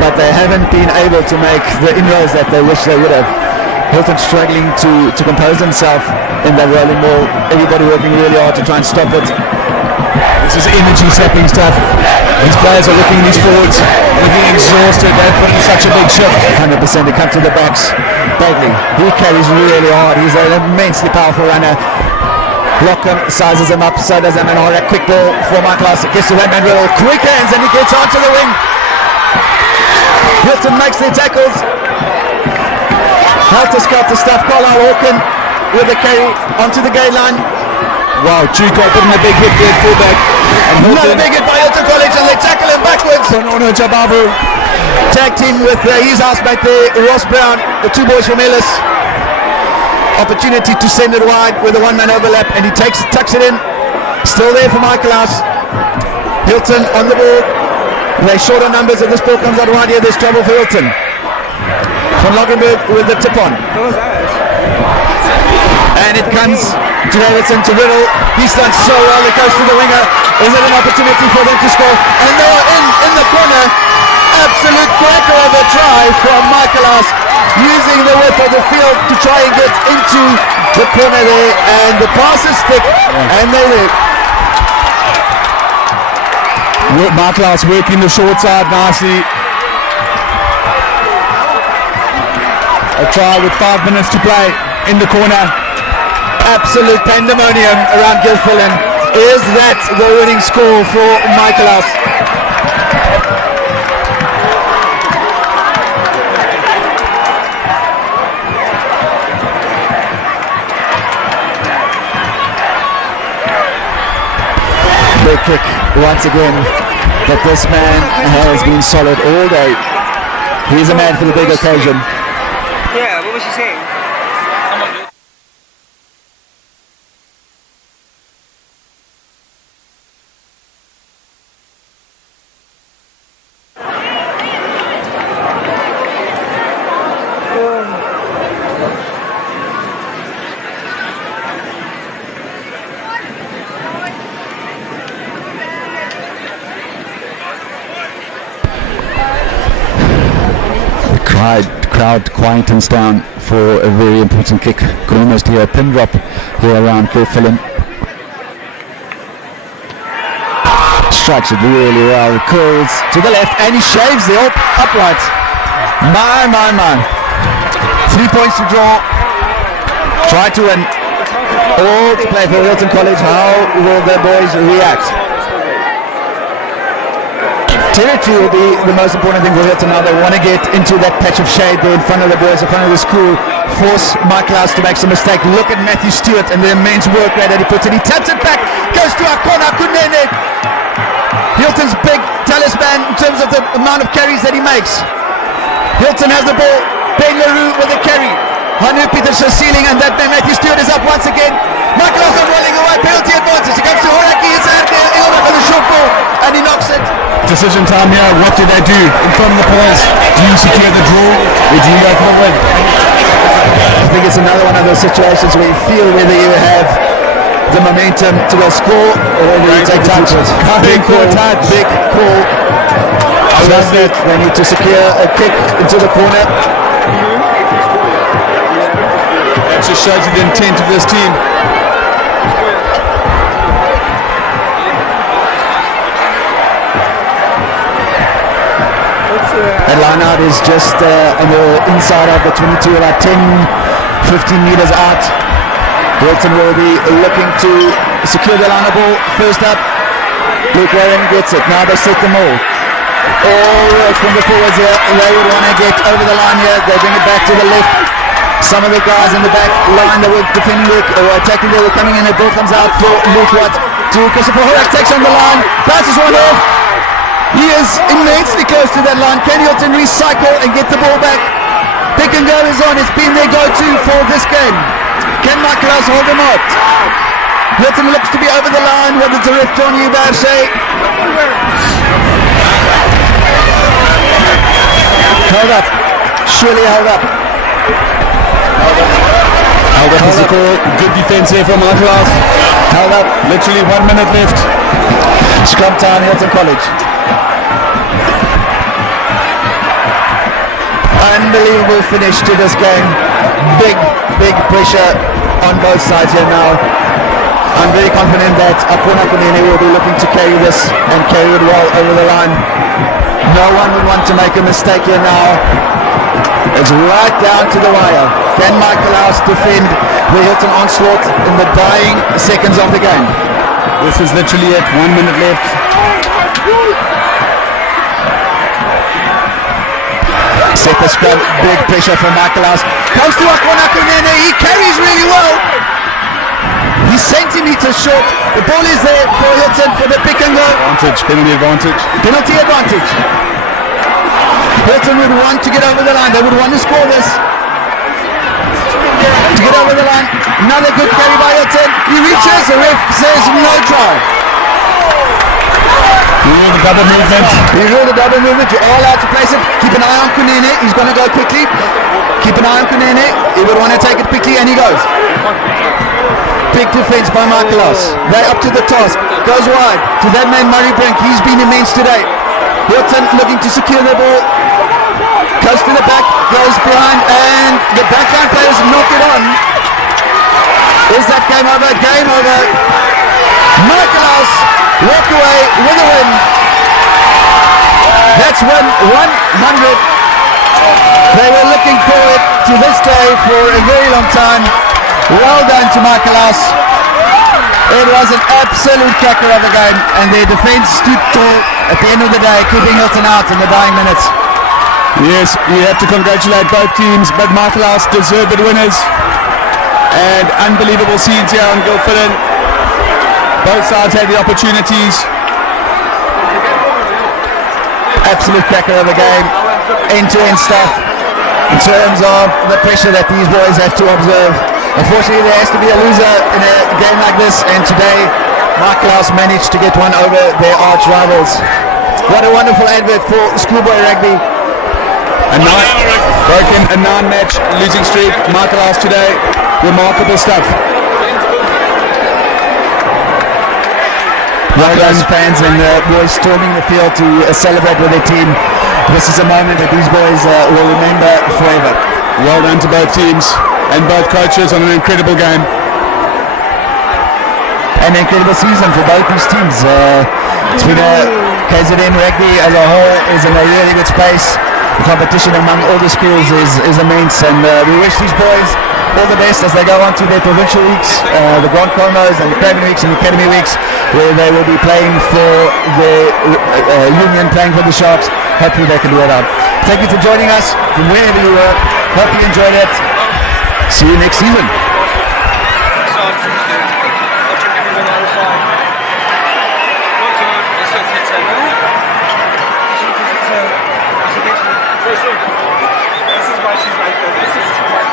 but they haven't been able to make the inroads that they wish they would have. Hilton struggling to compose himself in that rolling ball. Everybody working really hard to try and stop it. This is energy sapping stuff. These players are looking at these forwards, looking exhausted. They've put in such a big shift. 100%. They come to the backs. Bagley, he carries really hard. He's an immensely powerful runner. Lockham sizes him up, so does Horak. Quick ball for Michaelhouse. Gets to that man with quick hands and he gets onto the wing. Hilton makes their tackles. Helter-skelter stuff. Carlisle Hawken with the carry onto the gain line. Wow, Chuka putting a big hit there, fullback. And Another big hit by Hilton College. they tackle him backwards. Ono Jabavu. Tag team with his housemate there, Ross Brown, the two boys from Ellis. Opportunity to send it wide with a one-man overlap, and he tucks it in. Still there for Michaelhouse. Hilton on the ball. They're short on numbers. If this ball comes out wide here, there's trouble for Hilton. Van Loggenberg with the tip on. And it comes to Davidson, to Riddle. He's done so well. It goes to the winger. Is it an opportunity for them to score? And they are in the corner. Absolute cracker of a try from Michaelhouse, using the width of the field to try and get into the corner there. And the pass is thick. And they're there. Michaelhouse working the short side nicely. A try with 5 minutes to play in the corner. Absolute pandemonium around Gilfillan. Is that the winning score for Michaelhouse? Big kick once again, but this man has been solid all day. He's a man for the big occasion. Yeah, what was she saying? Crowd quietens down for a very important kick. Could almost hear a pin drop here around Gilfillan. Strikes it really well. Curls to the left and he shaves the upright. My. 3 points to draw. Try to win. All to play for Hilton College. How will the boys react? Territory will be the most important thing for Hilton now. They want to get into that patch of shade there in front of the boys, in front of the school. Force Michaelhouse to make some mistake. Look at Matthew Stewart and the immense work rate that he puts in. He taps it back, goes to Akona Kunene. Hilton's big talisman in terms of the amount of carries that he makes. Hilton has the ball. Ben LaRue with the carry. Hanu Peterson ceiling, and that man Matthew Stewart is up once again. Michaelhouse not rolling away. Penalty advantage. He comes to Horaki. He's out there. Ilma for the short ball, and he knocks it. Decision time here. What do they do in front of the players? Do you secure the draw or do you go for the win? I think it's another one of those situations where you feel whether you have the momentum to go score or whether you take touch. Big call. Big call. They need to secure a kick into the corner. That just shows you the intent of this team. And line out is just on the inside of the 22, about 10, 15 meters out. Hilton will be looking to secure the line of ball. First up, Luke Warren gets it. Now they set them all. All from the forwards here. They would want to get over the line here. They bring it back to the left. Some of the guys in the back line that were defending it or attacking, they were coming in. The ball comes out for Luke Watt to Christopher Horak, takes on the line, passes one off. He is immensely close to that line. Can Hilton recycle and get the ball back? Pick and go is on. It's been their go-to for this game. Can Michaelhouse hold them out? Hilton looks to be over the line. Whether it's a ref, John Ubarshe. Held up. Surely held up. Held up is the call. Good defense here from Michaelhouse. Held up. Literally 1 minute left. Scrum time, Hilton College. Unbelievable finish to this game. Big pressure on both sides here now. I'm very confident that Akona Kunene will be looking to carry this and carry it well over the line. No one would want to make a mistake here now. It's right down to the wire. Can Michaelhouse defend the Hilton onslaught in the dying seconds of the game? This is literally it. 1 minute left. Set the scrum, big pressure from Michaelhouse. Comes to Akona Kunene, he carries really well. He's centimeters short. The ball is there for Hilton for the pick and go. Penalty advantage. Penalty advantage. Hilton would want to get over the line. They would want to score this. To get over the line. Another good carry by Hilton. He reaches. The ref says no try. The double movement. You hear the double movement. You're all allowed to place it. Keep an eye on Kunene. He's going to go quickly. Keep an eye on Kunene. He would want to take it quickly, and he goes. Big defense by Michaelhouse. They're up to the task. Goes wide to that man Murray Brink. He's been immense today. Hilton looking to secure the ball. Goes to the back. Goes behind, and the backline players knock it on. Is that game over? Game over. Michaelhouse walk away with a win. That's win 100. They were looking forward to this day for a very long time. Well done to Michaelhouse. It was an absolute cracker of a game, and their defence stood tall at the end of the day, keeping Hilton out in the dying minutes. Yes, you have to congratulate both teams, but Michaelhouse deserved winners. And unbelievable scenes here on Gilfillan. Both sides had the opportunities. Absolute cracker of a game. End-to-end stuff in terms of the pressure that these boys have to observe. Unfortunately, there has to be a loser in a game like this, and today Michaelhouse managed to get one over their arch rivals. What a wonderful advert for schoolboy rugby. Broken a 9-match losing streak. Michaelhouse today, remarkable stuff. Well done, fans, and boys storming the field to celebrate with their team. This is a moment that these boys will remember forever. Well done to both teams and both coaches on an incredible game. An incredible season for both these teams. It's been KZN rugby as a whole is in a really good space. The competition among all the schools is immense, and we wish these boys all the best as they go on to their provincial weeks, the Grand Comos and the Craven weeks and the Academy weeks, where they will be playing for the union, playing for the Sharks. Hopefully they can do it out. Thank you for joining us from wherever you were. Hope you enjoyed it. See you next season. This is why she's like this. This is too much.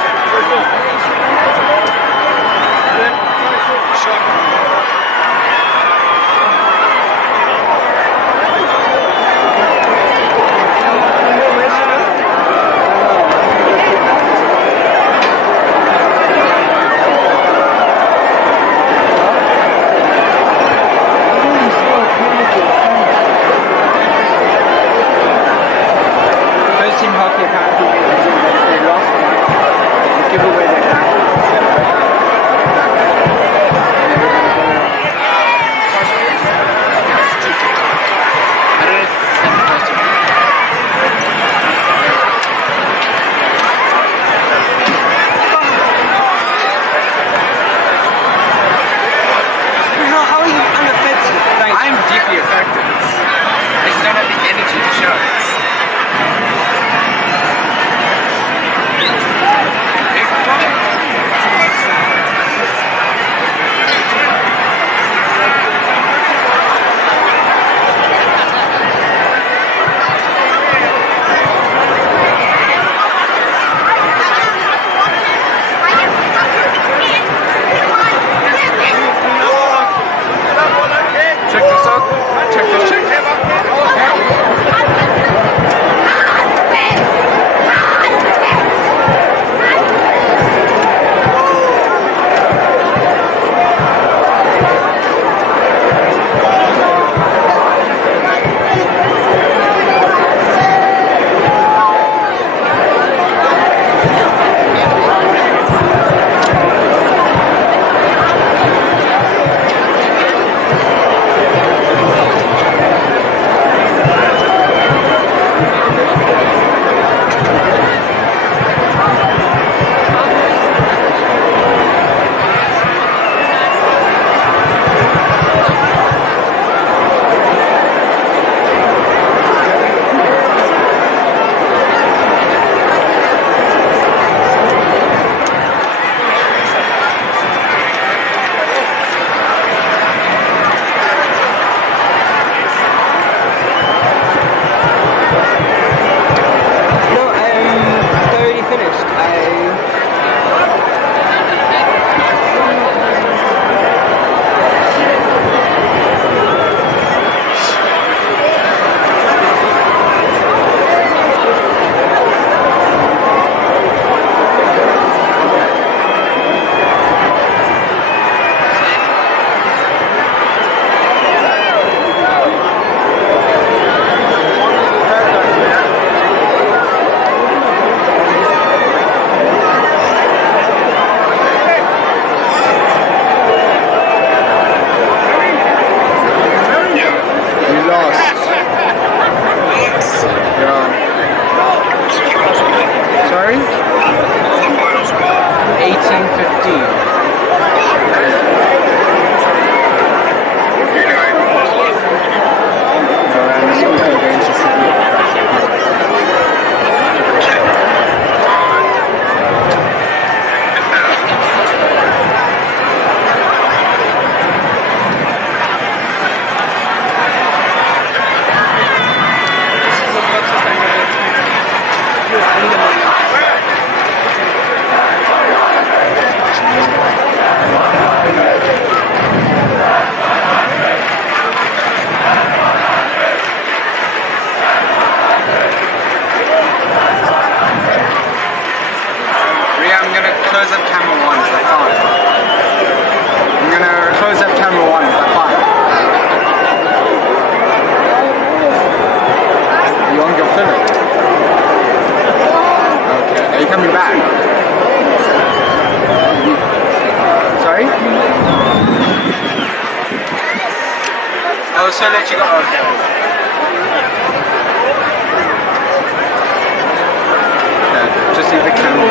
Oh, so let you go. Okay. Just leave the camera.